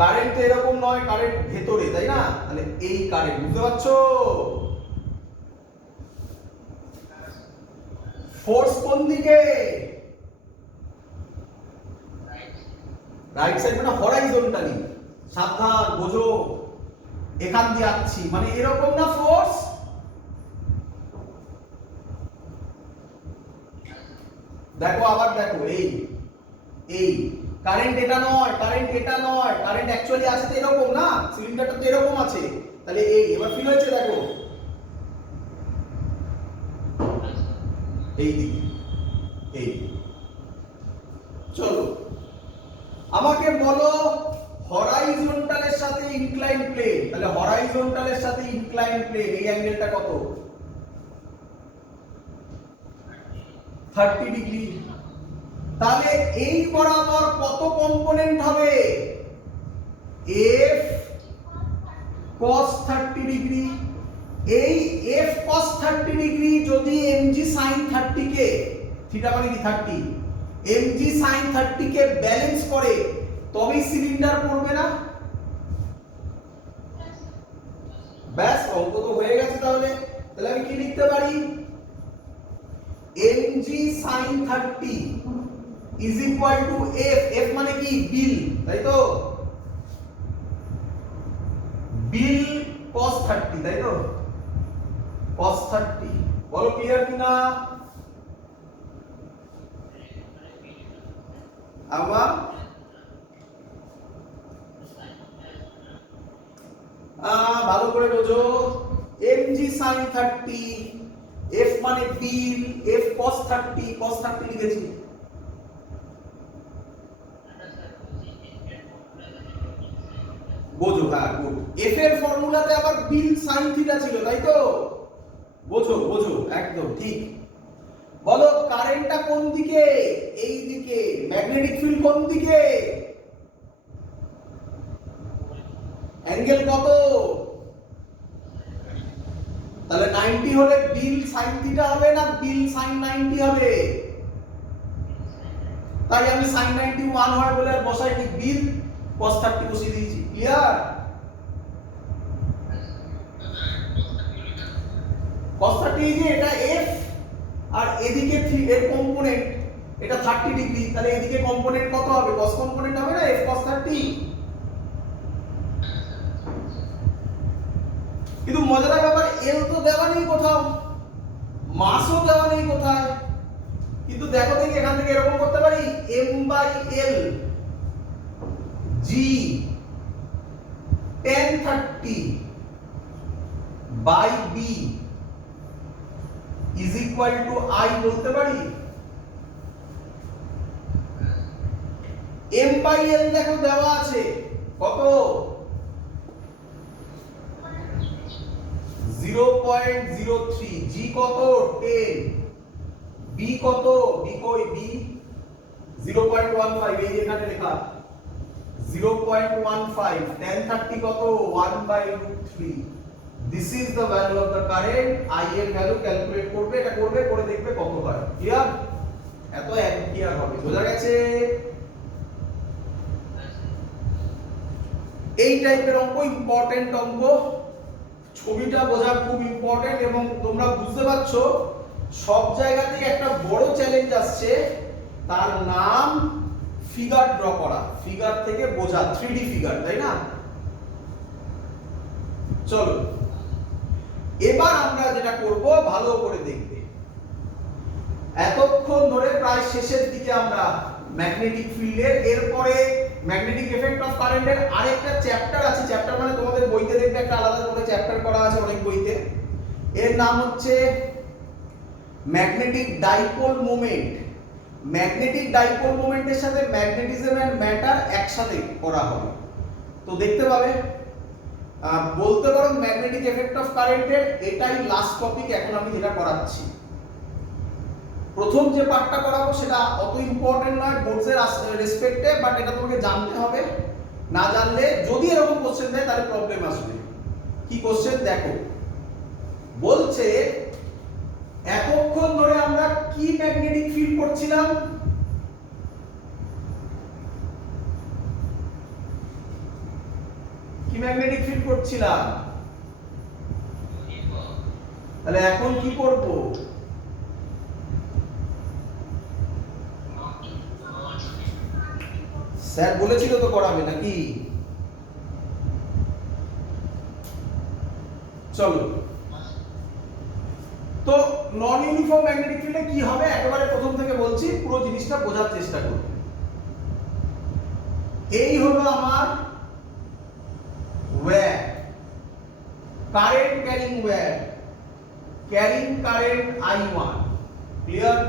কারেন্ট এরকম নয়, কারেন্ট ভেতরে, তাই না? তাহলে এই কারেন্ট, বুঝতে পারছো? ফোর্স কোন দিকে? রাইট সাইড, মানে হরাইজন্টালি। সাবধান, বোঝো, এখান দিয়ে আসছি, মানে এরকম না ফোর্স। দেখো আবার দেখো, এই কারেন্ট এটা নয়, কারেন্ট এটা নয়, কারেন্ট অ্যাকচুয়ালি আছে তো এরকম না, সিলিন্ডারটা তো এরকম আছে। তাহলে এই এবার ফিল হয়েছে, দেখো এই দিকে, এই। চলো আমাকে বলো হরাইজন্টালের সাথে ইনক্লাইন প্লেন, তাহলে হরাইজন্টালের সাথে ইনক্লাইন প্লেন এই অ্যাঙ্গেলটা কত? 30 ডিগ্রি। তাহলে এই বরাবর কত কম্পোনেন্ট হবে? f cos 30 degree. এই f cos 30 ডিগ্রি যদি mg sin 30 কে, থিটা মানে কি 30, mg sin 30 কে ব্যালেন্স করে তবেই সিলিন্ডার পড়বে না? ব্যাস, অঙ্ক তো হয়ে গেছে। তাহলে আমি কি লিখতে পারি? mg sin 30 is equal to f মানে কি? বিল, তাই তো? বিল cos 30, তাই তো? cos 30, বলো ক্লিয়ার কিনা? আবার ভালো করে বোঝো, mg sin 30, f মানে বিল, f cos 30, cos 30 লিখেছি। বোঝো, হ্যাঁ গুড। f এর ফর্মুলাতে আবার বিল sin থিটা ছিল, তাই তো? বোঝো বোঝো, একদম ঠিক। বলো কারেন্টটা কোন দিকে? এই দিকে। ম্যাগনেটিক ফিল্ড কোন দিকে? অ্যাঙ্গেল কত? তাহলে 90 হলে বিল sin থিটা হবে না বিল sin 90 হবে? তাই আমি sin 90 1 হয় বলে আর বসাইনি, বিল cos 30 বসিয়ে দিয়েছি। ক্লিয়ার? cos 30 যে এটা f, আর এদিকে এর কম্পোনেন্ট এটা 30 ডিগ্রি, তাহলে এদিকে কম্পোনেন্ট কত হবে? cos কম্পোনেন্ট হবে না f cos 30। কিন্তু মজাদার ব্যাপার, l তো দেওয়া নেই কোথাও, মাসও দেওয়া নেই কোথায়। কিন্তু দেখো দেখি এখান থেকে এরকম করতে পারি, m/l g tan 30 by b is equal to I বলতে পারি। m/l দেখো দেওয়া আছে কত? 0.03, g কত? 10, b কত? b কই? b 0.15, এই এখানে লেখা 0.15, tan 30 কত? 1/√3। This is the value of the current. I এর ভ্যালু ক্যালকুলেট করবে, এটা করবে, করে দেখবে কত হয়। ক্লিয়ার? এত অ্যাম্পিয়ার হবে। বোঝা গেছে? এই টাইপের অঙ্ক ইম্পর্টেন্ট অঙ্ক, ছবিটা বোঝা খুব ইম্পর্টেন্ট। এবং তোমরা বুঝতে পারছো সব জায়গাতেই একটা বড় চ্যালেঞ্জ আসছে, তার নাম ফিগার ড্র করা, ফিগার থেকে বোঝা, 3D ফিগার, তাই না? চলো এবার আমরা যেটা করব ভালো করে দেখবে। এতক্ষণ ধরে প্রায় শেষের দিকে আমরা ম্যাগনেটিক ফিল্ডের, এরপরে ম্যাগনেটিক এফেক্ট অফ কারেন্টের আরেকটা চ্যাপ্টার আছে, চ্যাপ্টার মানে তোমাদের বইতে দেখবে একটা আলাদা করে চ্যাপ্টার করা আছে অনেক বইতে, এর নাম হচ্ছে magnetic dipole moment. Magnetic dipole মোমেন্টের সাথে ম্যাগনেটিজম এন্ড ম্যাটার একসাথে করা হবে, তো দেখতে পাবে। বলতে পারো ম্যাগনেটিক এফেক্ট অফ কারেন্টের এটাই লাস্ট টপিক এখন আমি যেটা করাচ্ছি। প্রথম যে পার্টটা করাবো সেটা অত ইম্পর্টেন্ট নয় বোর্ডসের রেসপেক্টে, বাট এটা তোমাকে জানতে হবে, না জানলে যদি এরকম কোশ্চেন দেয় তাহলে প্রবলেম আসবে। কি কোশ্চেন দেখো, বলছে এতক্ষণ ধরে আমরা কি ম্যাগনেটিক ফিল্ড করছিলাম? কি ম্যাগনেটিক ফিল্ড করছিলাম? তাহলে এখন কি করব? স্যার বলেছিল তো করাবে নাকি? চলো, তো নন ইউনিফর্ম ম্যাগনেটিক ফিল্ডে কি হবে একেবারে প্রথম থেকে বলছি, পুরো জিনিসটা বোঝার চেষ্টা করো। এই হলো আমার wire, current carrying wire, carrying current I1, clear?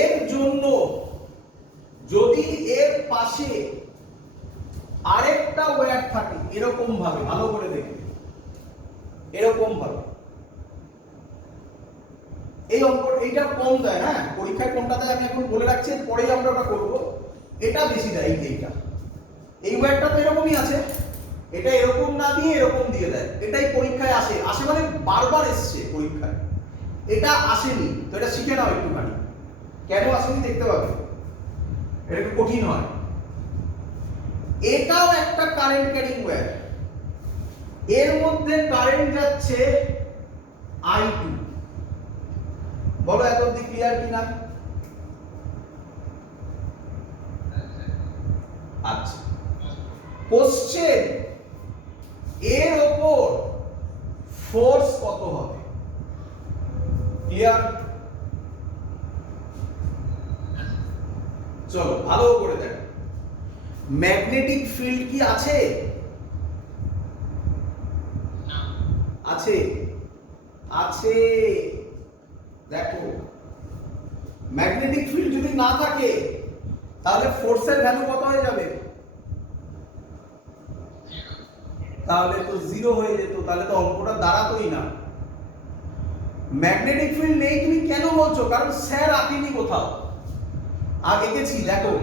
এর জন্য যদি এর পাশে আরেকটা ওয়্যার থাকে এরকম ভাবে, ভালো করে দেখবে, এরকম ভাবে, এই অঙ্ক এইটা কম দেয়, হ্যাঁ পরীক্ষায় কোনটা দেয় আমি এখন বলে রাখছি, পরেই আমরা ওটা করব। এটা বেশি দেয়, এইটা, এই ওয়্যারটা তো এরকমই আছে, এটা এরকম না দিয়ে এরকম দিয়ে দেয়, এটাই পরীক্ষায় আসে, আসে মানে বারবার এসছে পরীক্ষায়, এটা আসেনি, তো এটা শিখে নাও একটুখানি, কেন আসেনি দেখতে পাবে, এটা একটু কঠিন হয়। এটাও একটা কারেন্ট ক্যারিং ওয়্যার, এর মধ্যে কারেন্ট যাচ্ছে I2, বলো এত অবধি ক্লিয়ার কিনা? আচ্ছা, কোশ্চেন এর উপর ফোর্স কত হবে? ক্লিয়ার? চলো ভালো করে দেখো, ম্যাগনেটিক ফিল্ড কি আছে? আছে, আছে। দেখো ম্যাগনেটিক ফিল্ড যদি না থাকে তাহলে ফোর্সের ভ্যালু কত হয়ে যাবে? তাহলে তো জিরো হয়ে যেত, তাহলে তো অঙ্কটা দাঁড়াতোই না। ম্যাগনেটিক ফিল্ড নেই তুমি কেন বলছো? কারণ স্যার আঁকেনি কোথাও, আর এঁকেছি দেখো।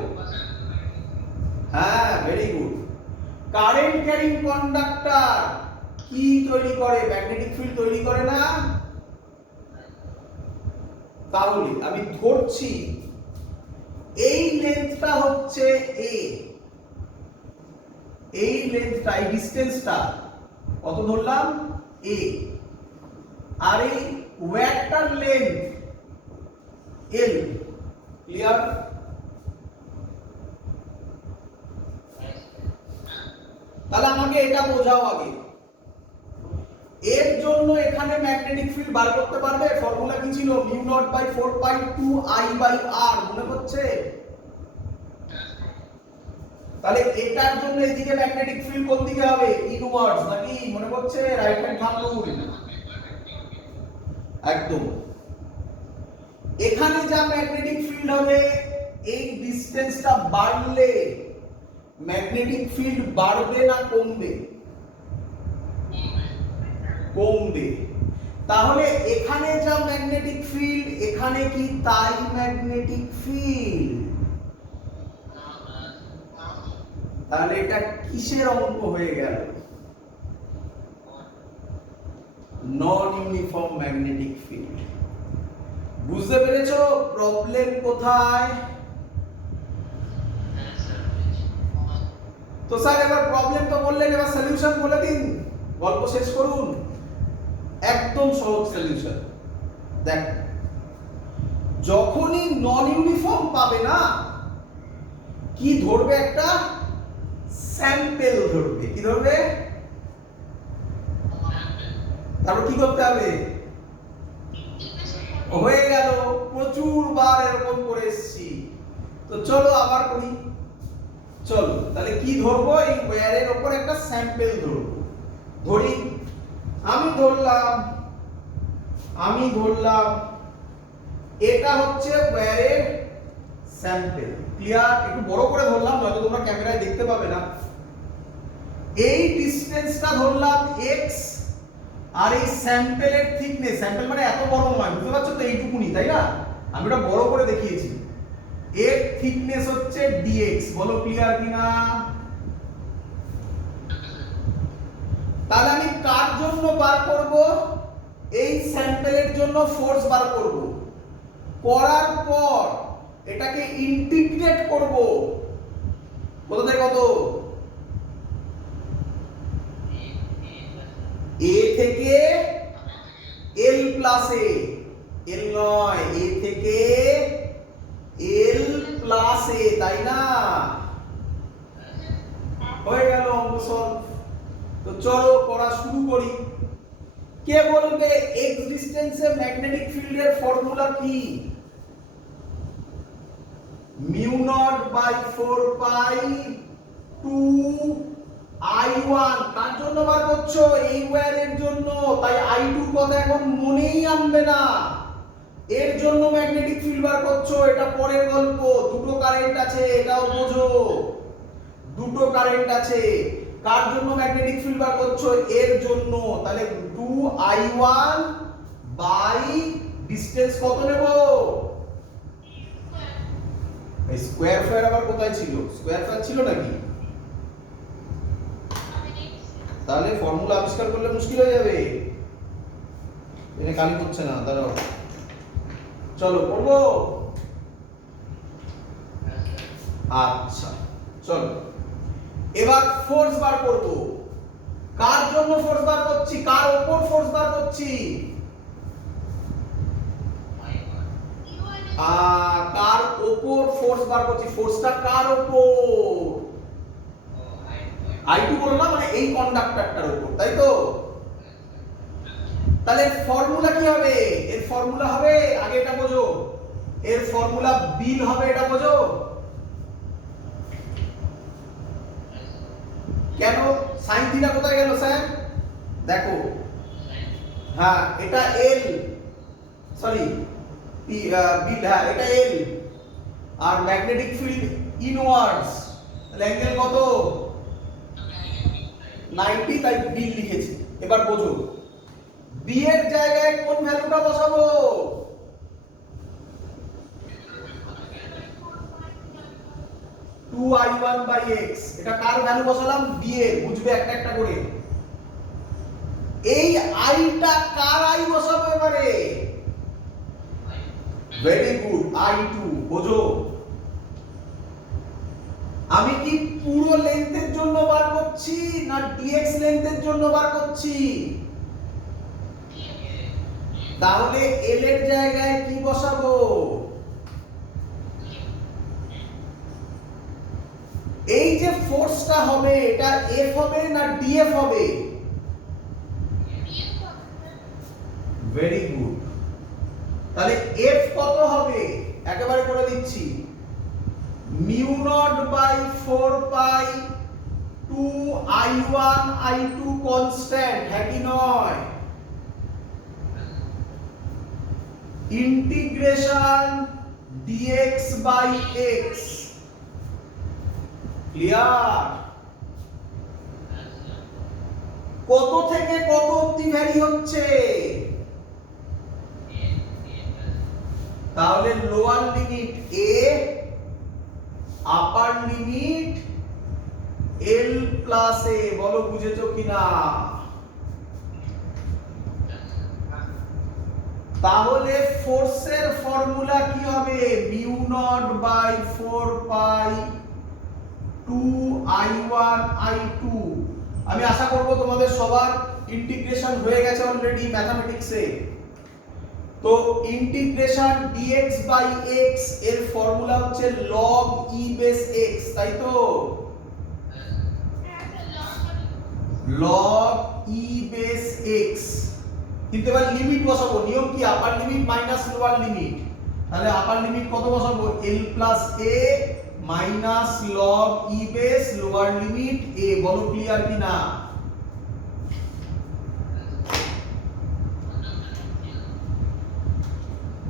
হ্যাঁ very good. Current carrying conductor কি তৈরি করে? ম্যাগনেটিক ফিল্ড তৈরি করে না? তাহলে আমি ধরছি এই লেন্থটা হচ্ছে a, এই লেন্থটা, এই ডিসটেন্সটা কত ধরলাম? a, আর এই ওয়্যারটার লেন্থ l, ক্লিয়ার? তাহলে আমাকে এটা বোঝাও আগে, এর জন্য এখানে ম্যাগনেটিক ফিল্ড বার করতে পারবে? ফর্মুলা কি ছিল? Mu naught by 4 pi 2 I by r, মনে হচ্ছে? তাহলে এটার জন্য এদিকে ম্যাগনেটিক ফিল্ড কোন দিকে হবে? ইনওয়ার্ডস, নাকি মনে হচ্ছে? রাইট হ্যান্ড থাম্ব রুল, একদম। এখানে যা ম্যাগনেটিক ফিল্ড হবে, এই ডিসটেন্সটা বাড়লে ম্যাগনেটিক ফিল্ড বাড়বে না কমবে? কমবে। তাহলে এখানে যা ম্যাগনেটিক ফিল্ড, এখানে কি তাই ম্যাগনেটিক ফিল্ড? তাহলে এটা কিসের অঙ্ক হয়ে গেল? নন ইউনিফর্ম ম্যাগনেটিক ফিল্ড। বুঝতে পেরেছো প্রবলেম কোথায়? তো স্যার এবার প্রবলেম তো বললেন, এবার সলিউশন বলে দিন, গল্প শেষ করুন। একদম সহজ সলিউশন। দেখ, যখনই নন ইউনিফর্ম পাবে না, কি ধরবে? একটা স্যাম্পল ধরবে। কি ধরবে? তারপর কি করতে হবে? হয়ে গেল, প্রচুর বার এরকম করে এসেছি। তো চলো আবার করি। চলো তাহলে কি ধরবো? এই ওয়্যারের উপর একটা স্যাম্পল ধরবো। ধরি, আমি ধরলাম এটা হচ্ছে ওয়্যারের স্যাম্পল। ক্লিয়ার? একটু বড় করে ধরলাম, নয়তো তোমরা ক্যামেরায় দেখতে পাবে না। এই ডিসটেন্সটা ধরলাম x, আর এই স্যাম্পলের থিকনেস, স্যাম্পল মানে এত বড় নয়, বুঝতে পারছো তো? এইটুকুনি, তাই না? আমি এটা বড় করে দেখিয়েছি। এর থিকনেস হচ্ছে dx। বলো ক্লিয়ার কিনা? তাহলে আমি কার জন্য বার করব? এই স্যাম্পলের জন্য ফোর্স বার করব। করার পর এটাকে ইন্টিগ্রেট করব। কত থেকে কত? a থেকে l প্লাস a। l নয়, a থেকে l প্লাস a, তাই না? হয়ে গেল অঙ্ক সলভ। তো চলো পড়া শুরু করি। কে বলবে x ডিসটেন্সে ম্যাগনেটিক ফিল্ডের ফর্মুলা কি? Mu naught by 4 pi 2 I1। কার জন্য বার করছো? এই ওয়্যারের জন্য। তাই I2 এর কথা এখন মনেই আনবে না। এর জন্য ম্যাগনেটিক ফিল্ড বার করছো, এটা পরের গল্প। দুটো কারেন্ট আছে, এটাও বোঝো। দুটো কারেন্ট আছে। কার জন্য ম্যাগনেটিক ফিল্ড বার করছো? এর জন্য। তাহলে 2I1 বাই ডিসটেন্স কত নেব? এই স্কয়ার ফেয়ার আবার কোথায় ছিল? স্কয়ার ফেয়ার ছিল নাকি? তাহলে ফর্মুলা আবিষ্কার করলে মুশকিল হয়ে যাবে। এখানে কালি করছে না, দাঁড়াও। চলো করবো। আচ্ছা চলো, এবার ফোর্স বার করব। কার জন্য ফোর্স বার করছি? কার উপর ফোর্স বার করছি? কার উপর ফোর্স বার করছি? ফোর্সটা কার উপর? I2 বললাম, মানে এই কন্ডাক্টরটার উপর, তাই তো? তাহলে ফর্মুলা কি হবে? এর ফর্মুলা হবে, আগে এটা বোঝো, এর ফর্মুলা বিল হবে, এটা বোঝো। কেন? সাইন থিটা কোথায় গেল স্যার? দেখো, হ্যাঁ এটা এল, সরি বিল, হ্যাঁ এটা এল, আর ম্যাগনেটিক ফিল্ড ইনওয়ার্ডস। তাহলে অ্যাঙ্গেল কত? 90, তাই বিল লিখেছি। এবার বোঝো, বি এর জায়গায় কোন ভ্যালুটা বসাবো? Two I1 by x। এটা কার ভ্যালু বসালাম? বি এর। বুঝবে একটা একটা করে। এই আইটা কার আই বসাবো এবারে? Very good, I2। বোঝো, আমি কি পুরো লেন্থের জন্য বার করছি না dx লেন্থের জন্য বার করছি? তাহলে l এর জায়গায় কি বসাবো? এই যে ফোর্সটা হবে, এটা F হবে না dF হবে? Very good. তাহলে F কত হবে? একেবারে করে দিচ্ছি, mu naught by 4 pi 2 I1 I2 constant, হ্যাঁ কি নয়? Integration dx by x। Clear? কত থেকে কত অবধি ভ্যারি হচ্ছে? তাহলে lower limit a, upper limit l plus a। বলো বুঝেছো কিনা? তাহলে ফোর্সের ফর্মুলা কি হবে mu naught by 4 pi 2i1 i2। আমি আশা করব তোমাদের সবার ইন্টিগ্রেশন হয়ে গেছে অলরেডি ম্যাথমেটিক্সে। তো ইন্টিগ্রেশন dx বাই x এর ফর্মুলা হচ্ছে log e বেস x, তাই তো? log e base x। কিন্তু এবার লিমিট বসাবো, নিয়ম কি upper limit minus lower limit. তাহলে আপার লিমিট কত বসাবো l plus a minus log e base lower limit a। বলো ক্লিয়ার কি না?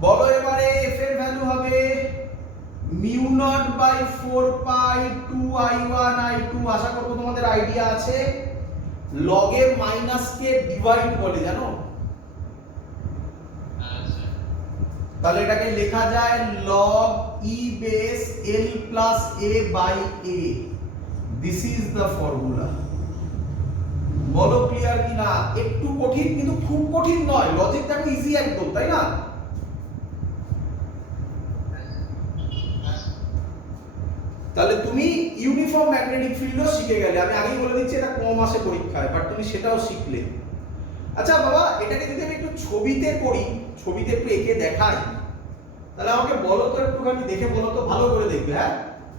বলো এবারে f এর ভ্যালু হবে mu naught by 4 pi 2i1 i2। আশা করব তোমাদের আইডিয়া আছে। log এ মাইনাস কে ডিভাইড বলে, জানো? তাহলে এটাকে লেখা যায় log e base l plus a by a। This is the formula. বলো ক্লিয়ার কি না? একটু কঠিন কিন্তু খুব কঠিন নয়, লজিক দেখো ইজি একদম, তাই না? তাহলে তুমি ইউনিফর্ম ম্যাগনেটিক ফিল্ডও শিখে গেলে। আমি আগেই বলে দিচ্ছি এটা কম আসে পরীক্ষায়, বাট তুমি সেটাও শিখলে। আচ্ছা বাবা, এটাকে যদি আমি একটু ছবিতে করি, ছবিতে একটু এঁকে দেখাই, তাহলে আমাকে বলো তো, একটুখানি দেখে বলো তো, ভালো করে দেখবে। হ্যাঁ,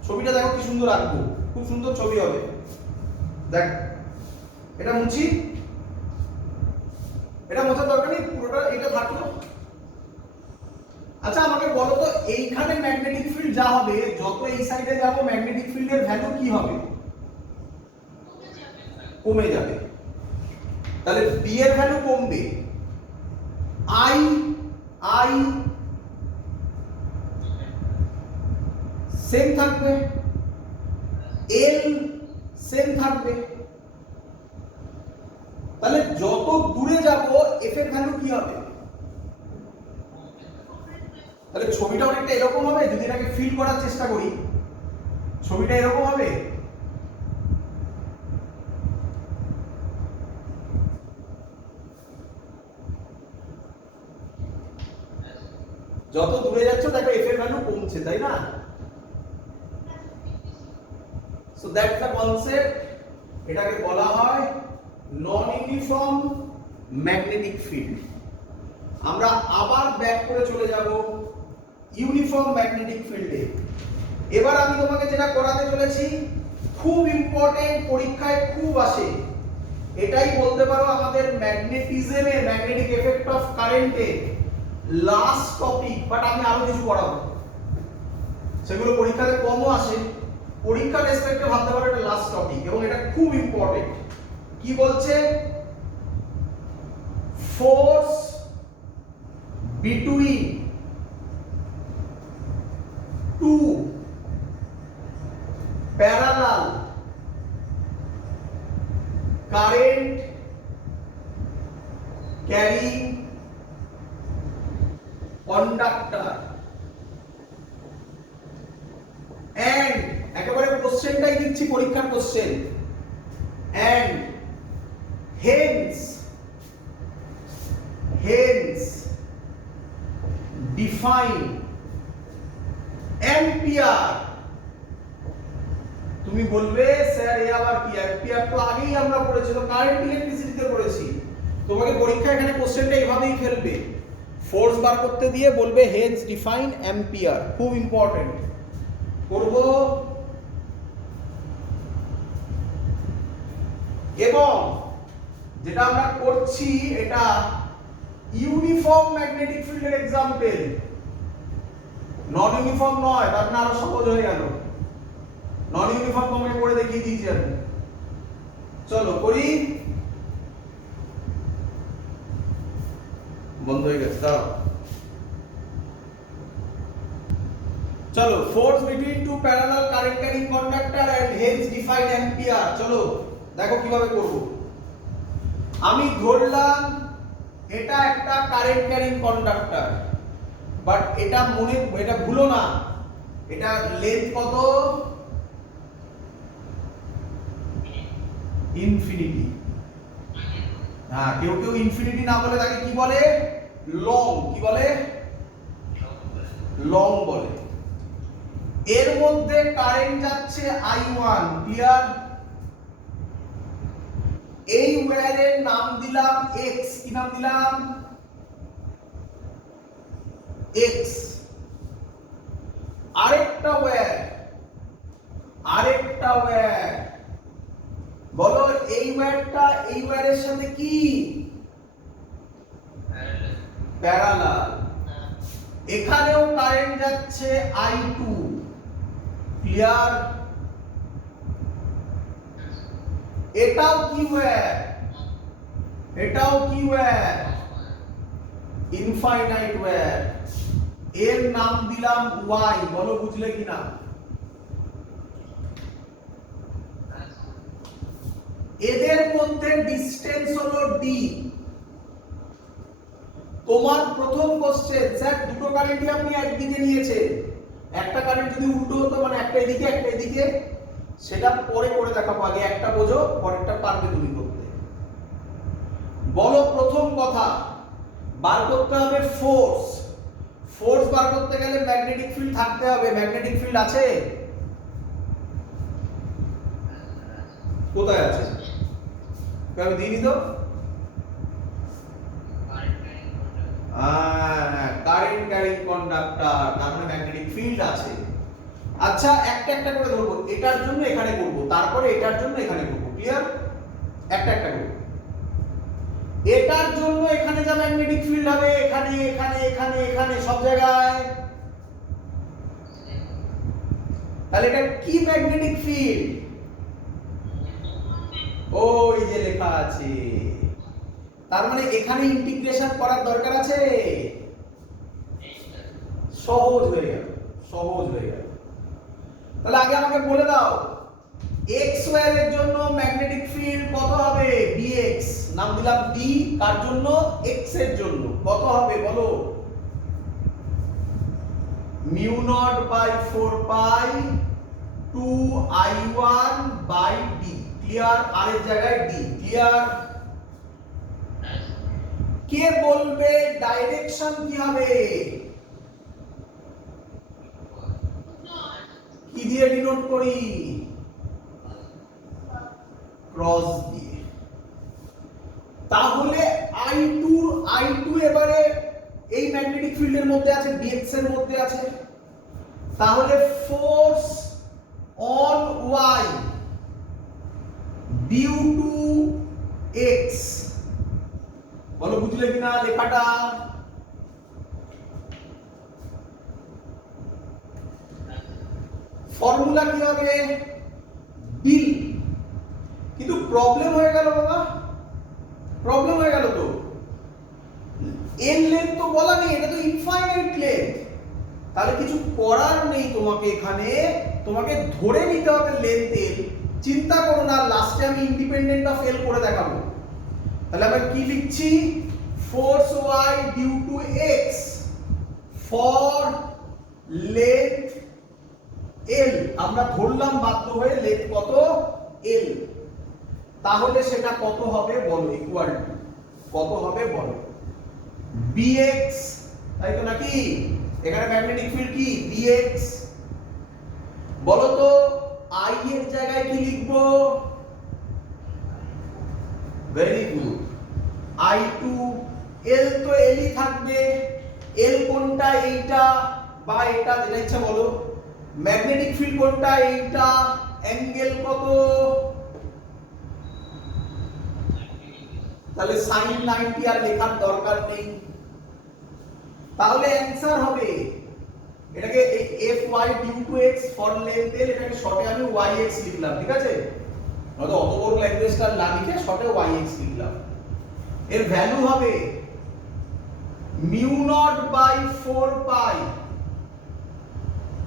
ছবিটা দেখো কি সুন্দর আঁকবো, খুব সুন্দর ছবি হবে। দেখ, এটা মুছি, এটা মোছার দরকার নেই, পুরোটা এটা থাকলো। আচ্ছা আমাকে বলো তো, এইখানে ম্যাগনেটিক ফিল্ড যা হবে, যত এই সাইডে যাব ম্যাগনেটিক ফিল্ডের ভ্যালু কি হবে? কমে যাবে। তাহলে বি এর ভ্যালু কমবে, আই আই সেম থাকবে, এল সেম থাকবে। তাহলে যত দূরে যাব এফ এর ভ্যালু কি হবে? তাহলে ছবিটা অনেকটা এরকম হবে। যদি এটাকে ফিল করার চেষ্টা করি, ছবিটা এরকম হবে। যত দূরে যাচ্ছ দেখো এফ এর ভ্যালু কমছে, তাই না? So that's the concept. এটাকে বলা হয় নন ইউনিফর্ম ম্যাগনেটিক ফিল্ড। আমরা আবার ব্যাক করে চলে যাব ইউনিফর্ম ম্যাগনেটিক ফিল্ডে। এবার আমি তোমাকে যেটা করাতে চলেছি খুব ইম্পর্টেন্ট, পরীক্ষায় খুব আসে। এটাই বলতে পারো আমাদের ম্যাগনেটিজমে, ম্যাগনেটিক এফেক্ট অফ কারেন্টে লাস্ট টপিক। বাট আমি আরো কিছু পড়াবো, সেগুলো পরীক্ষাতে কমও আসে। পরীক্ষার রেসপেক্টে ভাবতে পারো এটা লাস্ট টপিক, এবং এটা খুব ইম্পর্টেন্ট। কি বলছে? Force between two parallel current carrying conductor and, একেবারে কোশ্চেনটাই দিচ্ছি, পরীক্ষার question, and hence define ampere. তুমি বলবে স্যার এ আবার কি? অ্যাম্পিয়ার তো আগেই আমরা পড়েছিল, কারেন্ট ইলেকট্রিসিটিতে পড়েছি। তোমাকে পরীক্ষা এখানে কোশ্চেনটা এইভাবেই ফেলবে, ফোর্স বার করতে দিয়ে বলবে হেন্স ডিফাইন অ্যাম্পিয়ার। খুব ইম্পর্টেন্ট। করব। এবং যেটা আমরা করছি এটা ইউনিফর্ম ম্যাগনেটিক ফিল্ডের এক্সাম্পল, নন ইউনিফর্ম নয়। তার মানে আরো সহজ হয়ে গেল। নন ইউনিফর্ম তোমাকে করে দেখিয়ে দিয়েছি আমি। চলো করি। বন্ধ হয়ে গেছে, দাও। চলো, force between two parallel current carrying conductor and hence define ampere. চলো দেখো কিভাবে করব। আমি ধরলাম এটা একটা কারেন্ট ক্যারিং কন্ডাক্টর, বাট এটা ভুলো না, এটা লেন্থ কত? ইনফিনিটি। হ্যাঁ, কেউ কেউ ইনফিনিটি না বলে তাকে কি বলে? লং, কি বলে? লং বলে। এর মধ্যে কারেন্ট যাচ্ছে I1, ক্লিয়ার? এই ওয়্যারের নাম দিলাম X, কি নাম দিলাম? X। আরেকটা ওয়্যার, বলো এই ওয়্যারটা এই ওয়্যারের সাথে কি প্যারালাল। এখানেও কারেন্ট যাচ্ছে I2, ক্লিয়ার? এটাও কি ওয়্যার? Infinite wire. এর নাম দিলাম Y, বলো বুঝলে কিনা? এদের মধ্যে ডিসটেন্স হলো D। তোমার প্রথম কোশ্চেন, স্যার দুটো কারেন্টই আপনি একদিকে নিয়েছেন, একটা কারেন্ট যদি উল্টো হতো, মানে একটা এদিকে একটা এদিকে, সেটা পরে করে দেখাবো, আগে একটা বোঝো, পরেরটা পারবে তুমি করতে। বলো প্রথম কথা, বার করতে হবে ফোর্স বার করতে গেলে ম্যাগনেটিক ফিল্ড থাকতে হবে। ম্যাগনেটিক ফিল্ড আছে? কোথায় আছে? আমি দিইনি তো। কারেন্ট ক্যারিং কন্ডাক্টর, তার মানে ম্যাগনেটিক ফিল্ড আছে। আচ্ছা একটা একটা করে ধরবো, এটার জন্য এখানে করব, তারপরে এটার জন্য এখানে করব, ক্লিয়ার? একটা একটা করে। এটার জন্য এখানে যা ম্যাগনেটিক ফিল্ড হবে, এখানে এখানে এখানে এখানে সব জায়গায়, তাহলে এটা কি ম্যাগনেটিক ফিল্ড? ওই যে লেখা আছে। তার মানে এখানে ইন্টিগ্রেশন করার দরকার আছে? সহজ হয়ে গেল। তাহলে আগে আমাকে বলে দাও, x ওয়্যারের জন্য ম্যাগনেটিক ফিল্ড কত হবে? bx, নাম দিলাম d। কার জন্য? x এর জন্য। কত হবে বলো? mu naught by 4 pi 2I1 by d, clear? আর এর জায়গায় d, ক্লিয়ার? কে বলবে ডাইরেকশন কি হবে? কি দিয়ে ডিনোট করি? ক্রস দিয়ে। তাহলে I2 এবারে এই ম্যাগনেটিক ফিল্ডের মধ্যে আছে, bx এর মধ্যে আছে, তাহলে force on y due to x, বলো বুঝলে কিনা লেখাটা? ফর্মুলা কি হবে? বি। কিন্তু প্রবলেম হয়ে গেল বাবা, প্রবলেম হয়ে গেল তো। এর লেন্থ তো বলা নেই, এটা তো ইনফাইনাইট লেন্থ। তাহলে কিছু করার নেই তোমাকে, এখানে তোমাকে ধরে নিতে হবে লেন্থ এল। চিন্তা করো না, লাস্টে আমি ইন্ডিপেন্ডেন্ট অফ এল করে দেখাবো। তাহলে আমরা কি লিখছি? Force y due to x for length l। আমরা ধরলাম বাধ্য হয়ে লেন্থ কত? l। তাহলে সেটা কত হবে বলো? ইকুয়াল টু কত হবে বলো? bx, তাই তো নাকি? এখানে ম্যাগনেটিক ফিল্ড কি? bx। বলো তো I এর জায়গায় কি লিখবো? Very good, I2। L তো L ই থাকবে। L কোনটা? এইটা বা এটা, যেটা ইচ্ছা বলো। ম্যাগনেটিক ফিল্ড কোনটা? এইটা। অ্যাঙ্গেল কত? তাহলে sin 90 আর লেখার দরকার নেই। তাহলে অ্যানসার হবে এটাকে fy due to x for length l, এটাকে শর্টে আমি yx লিখলাম, ঠিক আছে? নয়তো অত বড় ল্যাঙ্গুয়েজটা না লিখে শর্টে yx লিখলাম। এর ভ্যালু হবে mu naught by 4 pi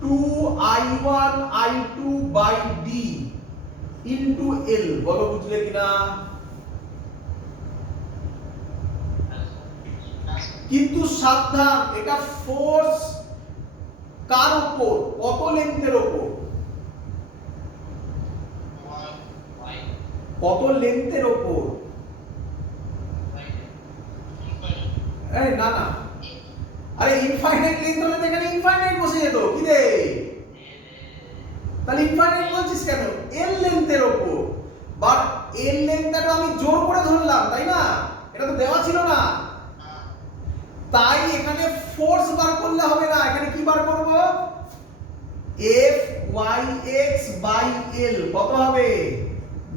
2I1 I2 by d into l, বলো বুঝলে কিনা? কিন্তু সাবধান, এটা ফোর্স কার উপর? কত লেন্থের উপর? কত লেন্থের উপর? আরে না না, আরে ইনফাইনাইট লেন্থ হলে তো এখানে ইনফাইনাইট বসে যেত, কি রে? তাহলে ইনফাইনাইট বলছিস কেন? এল লেন্থের ওপর, বাট এল লেন্থটা আমি জোর করে ধরলাম, তাই না? এটা তো দেওয়া ছিল না, তাই এখানে ফোর্স বার করলে হবে না, এখানে কি বার করব? F Y X by L কত হবে?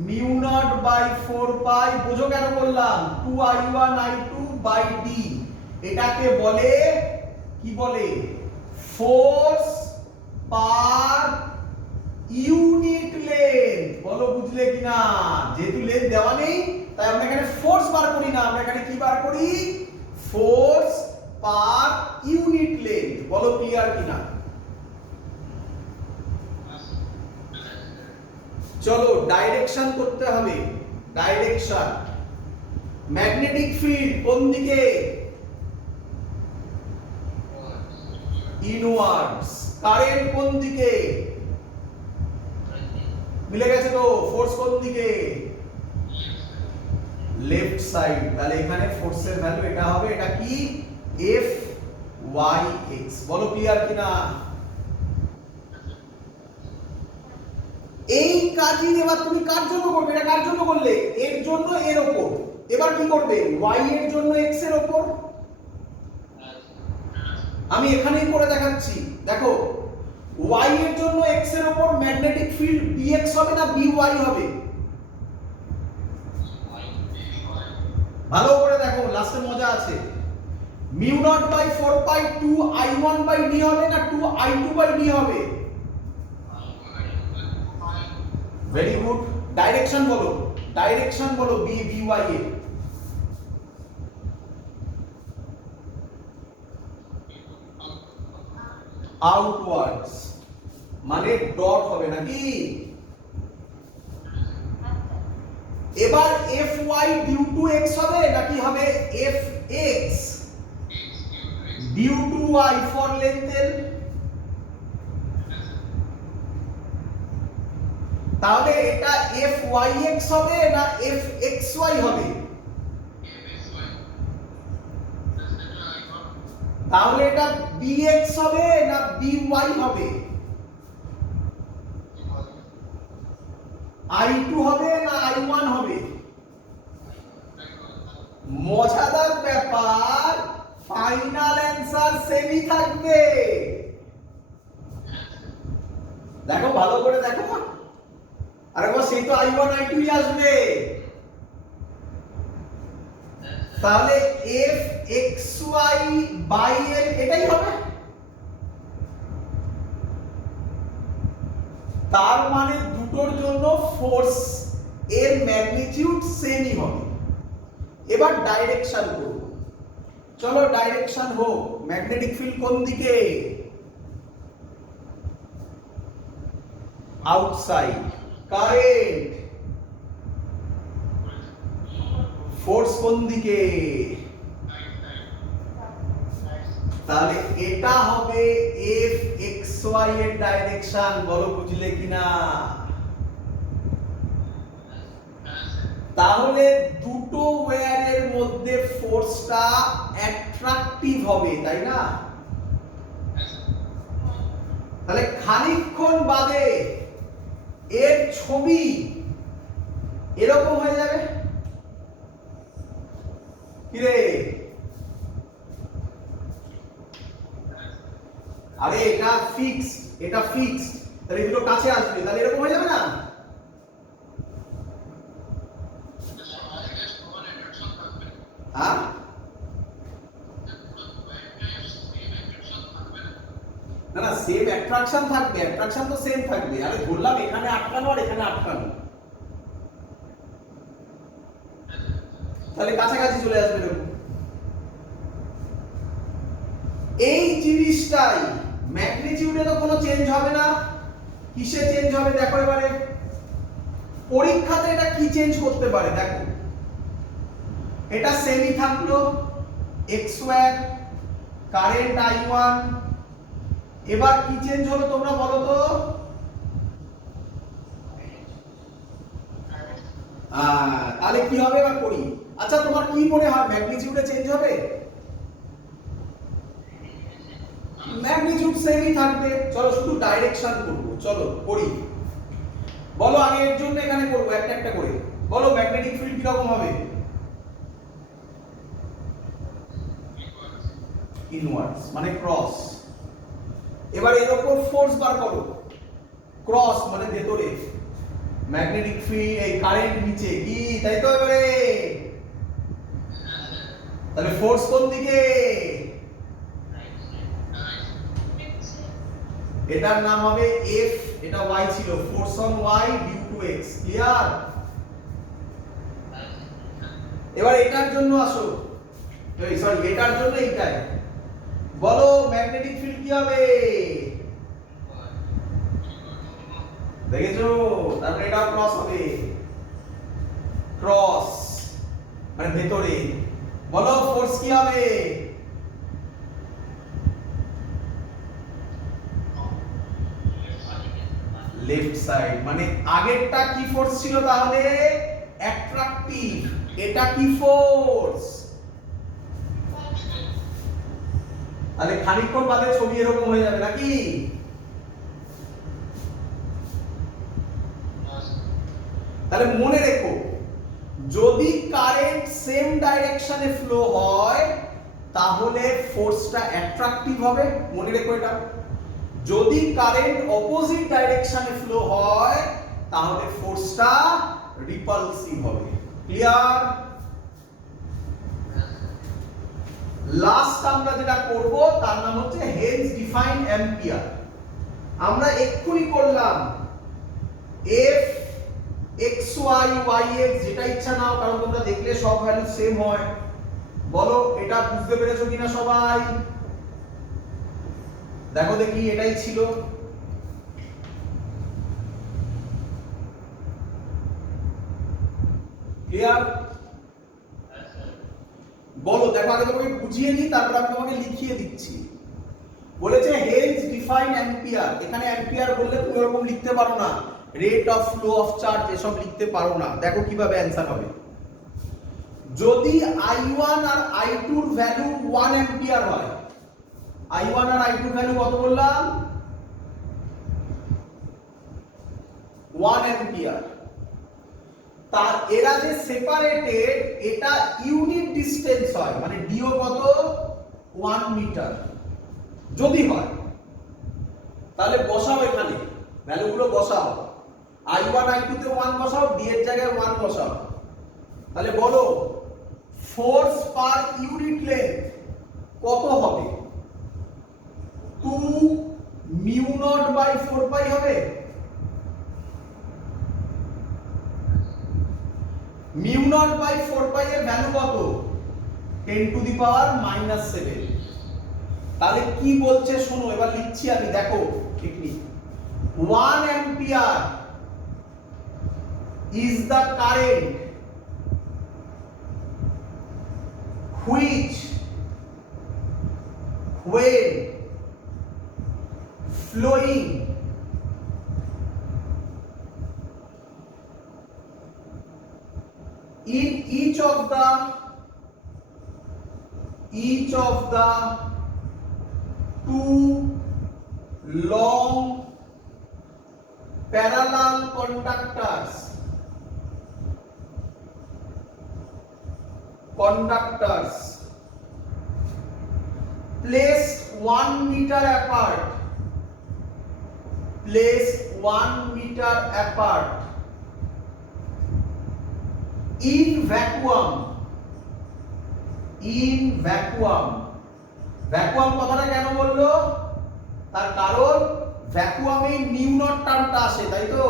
মিউ নট বাই 4 পাই, বুঝো কেন বললাম? 2i1 i2 by D. এটাকে বলে কি বলে? Force per unit length. বলো বুঝলে কিনা? যেহেতু লেন্থ দেওয়া নেই তাই আমরা এখানে ফোর্স বার করি না, আমরা এখানে কি বার করি? Force per unit length. বলো ক্লিয়ার কিনা? চলো ডাইরেকশন করতে হবে। ডাইরেকশন, ম্যাগনেটিক ফিল্ড কোন দিকে? ইনওয়ার্ডস। কারেন্ট কোন দিকে? মিলে গেছে তো? ফোর্স কোন দিকে? Left side. তাহলে এখানে ফোর্সের ভ্যালু এটা হবে, এটা কি? F Y X. বলো ক্লিয়ার কিনা? এই কাজই এবার তুমি কার জন্য করবে? এটা কার জন্য করলে? এর জন্য, এর উপর। এবার কি করবে? ওয়াই এর জন্য এক্স এর উপর। আমি এখানেই করে দেখাচ্ছি, দেখো ওয়াই এর জন্য এক্স এর উপর ম্যাগনেটিক ফিল্ড বিএক্স হবে না বিওয়াই হবে? ভালো করে দেখো, লাস্টে মজা আছে। Mu naught by 4 pi 2i1 by D হবে না 2i2 বাই ডি হবে? Very good. ডাইরেকশন বলো, ডাইরেকশন বলো বি বিওয়াই এর। আউটওয়ার্ডস মানে ডট হবে নাকি? এবার F Y due to X হবে নাকি হবে F X due to Y for length L? তাহলে এটা এফ ওয়াই এক্স হবে না এফ এক্স ওয়াই হবে? তাহলে এটা বি এক্স হবে না বি ওয়াই হবে? i2 হবে না i1 হবে? মজাদার ব্যাপার, ফাইনাল অ্যানসার সেমই থাকবে। দেখো ভালো করে দেখো, আরে বাবা সেই তো i1 i2 ই আসবে। তাহলে f xy বাই l এটাই হবে। তার মানে দুটোর জন্য ফোর্স এর ম্যাগনিটিউড সেমই হবে। এবার ডাইরেকশন করব। চলো ডাইরেকশন হোক। ম্যাগনেটিক ফিল্ড কোন দিকে? আউটসাইড। কারেন্ট, ফোর্স কোন দিকে? তাহলে এটা হবে এফ এক্স ওয়াই এর ডাইরেকশন। বলো বুঝলে কিনা? তাহলে দুটো ওয়্যারের মধ্যে ফোর্সটা অ্যাট্রাকটিভ হবে, তাই না? তাহলে খানিকক্ষণ বাদে এর ছবি এরকম হয়ে যাবে। কি রে? আরে এটা ফিক্সড, এটা ফিক্সড, তাহলে এগুলো কাছে আসবে, তাহলে এরকম হয়ে যাবে না? হ্যাঁ, না না সেম অ্যাট্রাকশন থাকবে, অ্যাট্রাকশন তো সেম থাকবে। আরে বললাম এখানে আটকানো আর এখানে আটকানো, তাহলে কাছাকাছি চলে আসবে এরকম। এই জিনিসটাই ম্যাগনিটিউডে তো কোনো চেঞ্জ হবে না, কিসে চেঞ্জ হবে দেখো এবারে। পরীক্ষাতে এটা কি চেঞ্জ করতে পারে দেখো। এটা সেমি থাকলো x স্কয়ার, কারেন্ট i1। এবার কি চেঞ্জ হলো তোমরা বলো তো? তাহলে কি হবে এবার করি। আচ্ছা তোমার কি মনে হয় ম্যাগনিটিউডে চেঞ্জ হবে? ম্যাগনিটিউড সেমই থাকবে। চলো শুধু ডাইরেকশন করব, চলো করি। বলো আগে এর জন্য এখানে করব একটা একটা করে। বলো ম্যাগনেটিক ফিল্ড কি রকম হবে? ইনওয়ার্ডস মানে ক্রস। এবার এর উপর ফোর্স বার করো। ক্রস মানে ভেতরে, ম্যাগনেটিক ফিল্ড এই কারেন্ট নিচে কি, তাই তো? এবারে তাহলে ফোর্স কোন দিকে? এটার নাম হবে F, এটা y ছিল, force on y due to x। Clear? এবার এটার জন্য আসো, এই সরি এটার জন্য এইটাই। বলো ম্যাগনেটিক ফিল্ড কি হবে? দেখেছো? তারপরে এটা ক্রস হবে, ক্রস মানে ভেতরে। বলো ফোর্স কি হবে? লেফট সাইড মানে আগেরটা কি ফোর্স ছিল তাহলে? অ্যাট্রাকটিভ। এটা কি ফোর্স? তাহলে খানিকক্ষণ বাদে ছবি এরকম হয়ে যাবে নাকি? তাহলে মনে রেখো, যদি কারেন্ট সেম ডাইরেকশনে ফ্লো হয় তাহলে ফোর্সটা অ্যাট্রাকটিভ হবে। মনে রেখো এটা। যদি কারেন্ট অপোজিট ডাইরেকশনে ফ্লো হয় তাহলে ফোর্সটা রিপালসিভ হবে। ক্লিয়ার? লাস্ট আমরা যেটা করব তার নাম হচ্ছে হেনস ডিফাইন অ্যাম্পিয়ার। আমরা এক্ষুনি করলাম F xy yx, যেটা ইচ্ছা নাও, কারণ তোমরা দেখলে সব ভ্যালু সেম হয়। বলো এটা বুঝতে পেরেছো কিনা সবাই? দেখো দেখি, এটাই ছিল। ক্লিয়ার? বলো, দেখো আগে তোমাকে বুঝিয়ে নিই, তারপর আমি তোমাকে লিখিয়ে দিচ্ছি। বলেছে হেনস ডিফাইন অ্যাম্পিয়ার। এখানে অ্যাম্পিয়ার বললে তুমি এরকম লিখতে পারো না, rate of flow of charge এসব লিখতে পারো না। দেখো কিভাবে অ্যান্সার হবে। যদি I1 আর I2 এর ভ্যালু 1 অ্যাম্পিয়ার হয়, I1 আর I2 এর ভ্যালু কত বললাম? 1 অ্যাম্পিয়ার। তার এরা যে সেপারেটেড, এটা ইউনিট ডিসটেন্স হয়, মানে ডিও কত? 1 মিটার। যদি হয় তাহলে বসাও, এখানে ভ্যালুগুলো বসাও। I1 I2 তে 1 বসাও, d এর জায়গায় 1 বসাও। তাহলে বলো ফোর্স পার ইউনিট লেন্থ কত হবে? 2 মিউ নট বাই 4 পাই হবে। মিউ নট বাই 4 পাই এর ভ্যালু কত? 10 টু দি পাওয়ার -7। তাহলে কি বলছে শোনো, এবার লিখছি আমি, দেখো technique. 1 ampere is the current which when flowing in each of the two long parallel conductors placed 1 meter apart, in vacuum, vacuum কথাটা কেন বললো? তার কারণ ভ্যাকুয়ামে মিউ নট টার্মটা আসে, তাই তো?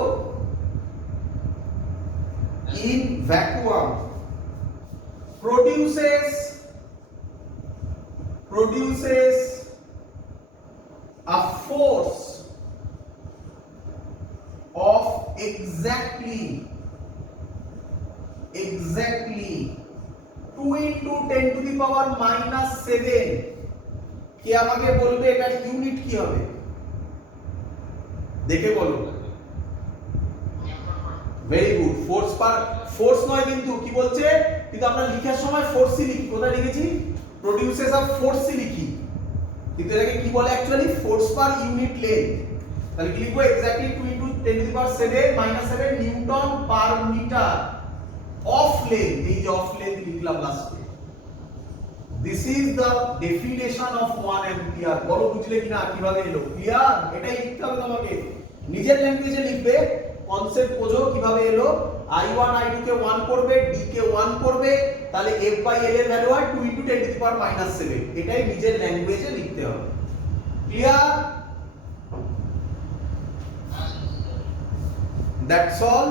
In vacuum produces a force of exactly 2 into 10 to the power -7। কে আমাকে বলবে এটার ইউনিট কি হবে? দেখে বলো। Very good. ফোর্স নয় কিন্তু, কি বলছে? কিন্তু আমরা লিখার সময় ফোর্সই লিখি। কোথায় লিখেছি? প্রোডিউসেস অফ ফোর্সই লিখি। কিন্তু এটাকে কি বলে actually force per unit length. তাহলে কি লিখবো exactly 2 × 10⁻7 - 7 newton per metre of length. এই যে অফ লেন্থ লিখলাম লাস্টে। This is the definition of 1 ampere. বলো বুঝলে কিনা কিভাবে এলো? ক্লিয়ার? এটাই লিখতে হবে তোমাকে, নিজের ল্যাঙ্গুয়েজে লিখবে, কনসেপ্ট বোঝো কিভাবে এলো। I1 I2 কে 1 করবে, D কে 1 করবে, তাহলে F/L এর ভ্যালু হয় 2 × 10⁻7। এটাই নিজের ল্যাঙ্গুয়েজে লিখতে হবে। ক্লিয়ার? দ্যাটস অল,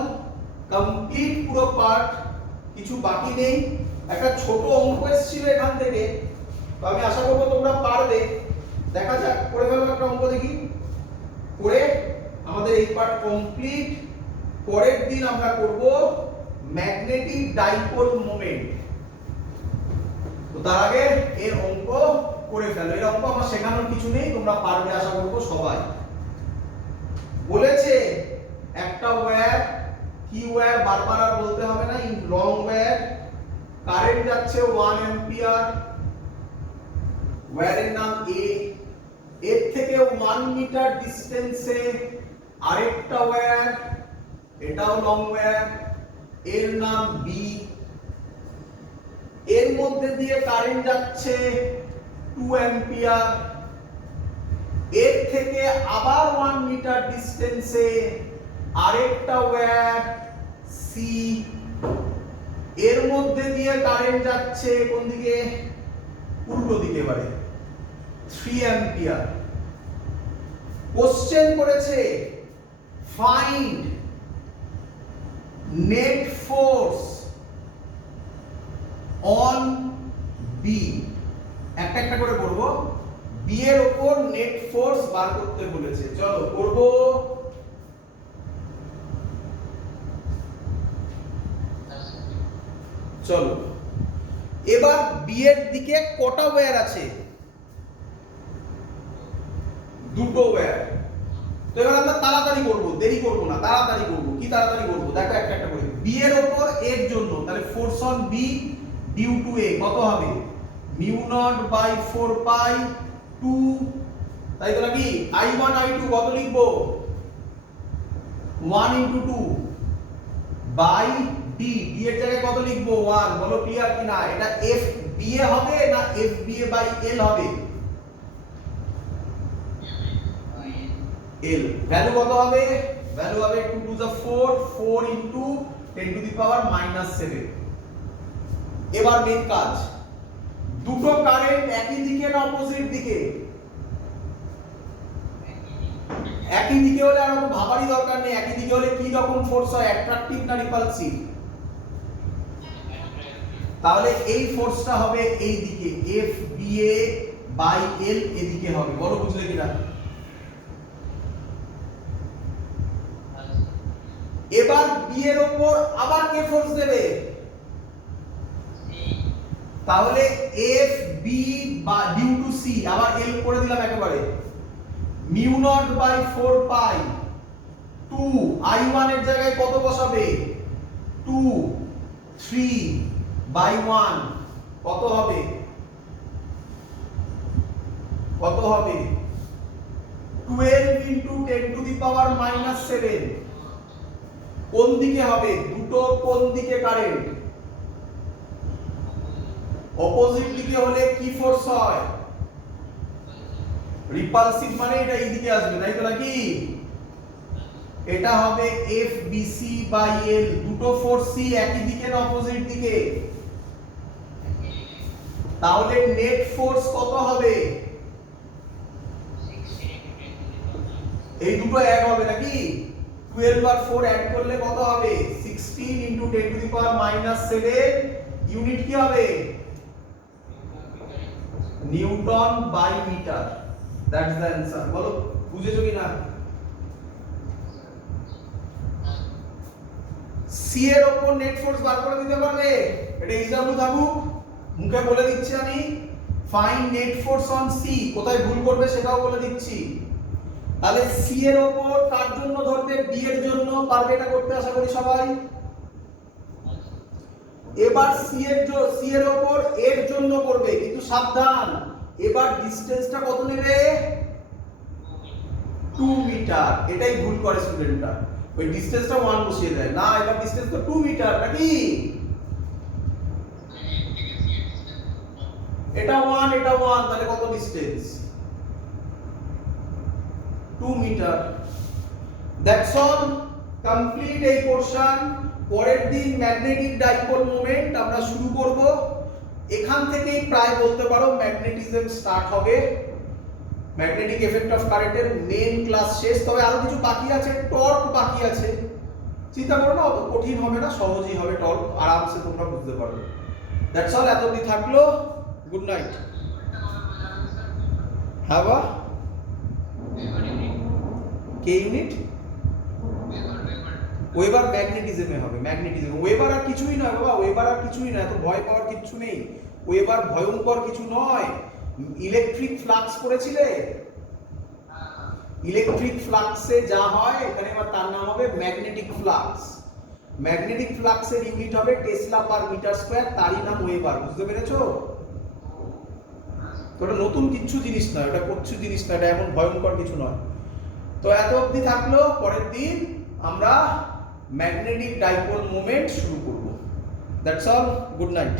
কমপ্লিট পুরো পার্ট, কিছু বাকি নেই। একটা ছোট অঙ্ক এসেছিল এখান থেকে, তো আমি আশা করবো তোমরা পারবে। দেখা যাক, করে ফেলো একটা অঙ্ক দেখি, করে আমাদের এই পার্ট কমপ্লিট। পরের দিন আমরা করব ম্যাগনেটিক ডাইপোল মোমেন্ট। তো তার আগে এর অঙ্ক করে ফেলো। এর অঙ্ক আমার শেখানোর কিছু নেই, তোমরা পারবে আশা করবো সবাই। বলেছে একটা ওয়্যার, কি ওয়্যার বারবার আর বলতে হবে না, ইন লং ওয়্যার, কারেন্ট যাচ্ছে 1 অ্যাম্পিয়ার, ওয়্যারের নাম A, এর থেকে 1 মিটার ডিসটেন্সে আরেকটা ওয়্যার, এটাও লং ওয়্যার, এর নাম B, এর মধ্যে দিয়ে কারেন্ট যাচ্ছে 2 অ্যাম্পিয়ার, এর থেকে আবার 1 মিটার ডিসটেন্সে আরেকটা ওয়্যার C, এর মধ্যে দিয়ে কারেন্ট যাচ্ছে কোন দিকে? উল্টো দিকে, এবারে 3 অ্যাম্পিয়ার। কোশ্চেন করেছে find net force on B। একটা একটা করে করব। B এর উপর নেট ফোর্স বার করতে বলেছে, চলো করব। চলো, এবার B এর দিকে কটা ওয়্যার আছে? দুটো ওয়্যার। তো এবার আমরা তাড়াতাড়ি করব, দেরি করব না, তাড়াতাড়ি করব। কি তাড়াতাড়ি করব? দেখো একটা একটা করে। B এর উপর এর জন্য, তাহলে force on B due to A কত হবে? μ0/4π2, তাই তো নাকি? I1 I2 কত লিখবো? 1 × 2 বাই D। D এর জায়গায় কত লিখবো? 1। বলো ক্লিয়ার কিনা? এটা FBA হবে না FBA/L হবে? L। ভ্যালু কত হবে? ভ্যালু হবে 2 to the 4, 4 × 10⁻⁻7। এবার মেন কাজ, দুটো কারেন্ট একই দিকে না অপোজিট দিকে? একই দিকে হলে আর ভাবারই দরকার নেই। একই দিকে হলে কি রকম ফোর্স হয়? অ্যাট্রাকটিভ না রিপালসিভ? তাহলে এই ফোর্সটা হবে এই দিকে, FBA/L এদিকে হবে। বলো বুঝলে কিনা? এবার B এর উপর আবার কে ফোর্স দেবে? তাহলে FB ডিউ টু C, আবার L করে দিলাম একেবারে, μ0/4π2। I1 এর জায়গায় কত বসাবে? 2, 3/1 কত হবে? কত হবে? 12 × 10⁻⁻7। কোন দিকে হবে? দুটো কোন দিকে কারেন্ট? অপোজিট দিকে হলে কি ফোর্স হয়? রিপালসিভ, মানে এটা এই দিকে আসবে, তাই তো নাকি? এটা হবে FBC/L। দুটো ফোর্সই একই দিকে না অপোজিট দিকে? তাহলে নেট ফোর্স কত হবে? এই দুটো অ্যাড হবে নাকি? 12 আর 4 অ্যাড করলে কত হবে? 16 × 10⁻⁻7। ইউনিট কি হবে? নিউটন/মিটার। That's the answer. বলো বুঝেছো কিনা? সি এর উপর নেট ফোর্স বার করে দিতে পারবে? এটা এক্সাম্পল থাকুক, মুখে বলে দিচ্ছি আমি। Find net force on C, কোথায় ভুল করবে সেটাও বলে দিচ্ছি। তাহলে সি এর উপর কার জন্য ধরবে? বি এর জন্য। পারবে এটা করতে আশা করি সবাই। এবার সি এর উপর এর জন্য করবে, কিন্তু সাবধান, এবার ডিসটেন্সটা কত নেবে 2 মিটার। এটাই ভুল করে স্টুডেন্টরা, ওই ডিসটেন্সটা 1 বসিয়ে দেয় না। এবার ডিসটেন্স তো 2 মিটার নাকি, এটা 1 এটা 1, তাহলে কত distance 2 metre. That's all, complete এই পোরশন। পরের দিন ম্যাগনেটিক ডাইপোল মোমেন্ট আমরা শুরু করব। এখান থেকেই প্রায় বলতে পারো ম্যাগনেটিজম স্টার্ট হবে, ম্যাগনেটিক এফেক্ট অফ কারেন্টের মেইন ক্লাস শেষ। তবে আরো কিছু বাকি আছে, টর্ক বাকি আছে, চিন্তা করো না, অত কঠিন হবে না, সহজই হবে টর্ক, আরামসে তোমরা বুঝতে পারবে। দ্যাটস অল, এতদিন থাকলো, গুড নাইট। হ্যাঁ বা কে ইউনিট ওয়েবার ম্যাগনেটিজমে হবে, ম্যাগনেটিজম। ওয়েবার আর কিছুই নয় বাবা, ওয়েবার আর কিছুই নয়, এত ভয় পাওয়ার কিছু নেই। ওয়েবার ভয়ঙ্কর কিছু নয়। ইলেকট্রিক ফ্লাক্স পড়েছিলে, ইলেকট্রিক ফ্লাক্সে যা হয় এখানে এবার তার নাম হবে ম্যাগনেটিক ফ্লাক্স। ম্যাগনেটিক ফ্লাক্সের ইউনিট হবে টেসলা পার মিটার স্কয়ার, তারই নাম ওয়েবার। বুঝতে পেরেছো? তো এটা নতুন কিছু জিনিস নয়, এটা কিছু জিনিস নয়, এটা এমন ভয়ঙ্কর কিছু নয়। তো এত অবধি থাকলো, পরের দিন আমরা ম্যাগনেটিক ডাইপোল মোমেন্ট শুরু করব। That's all, good night.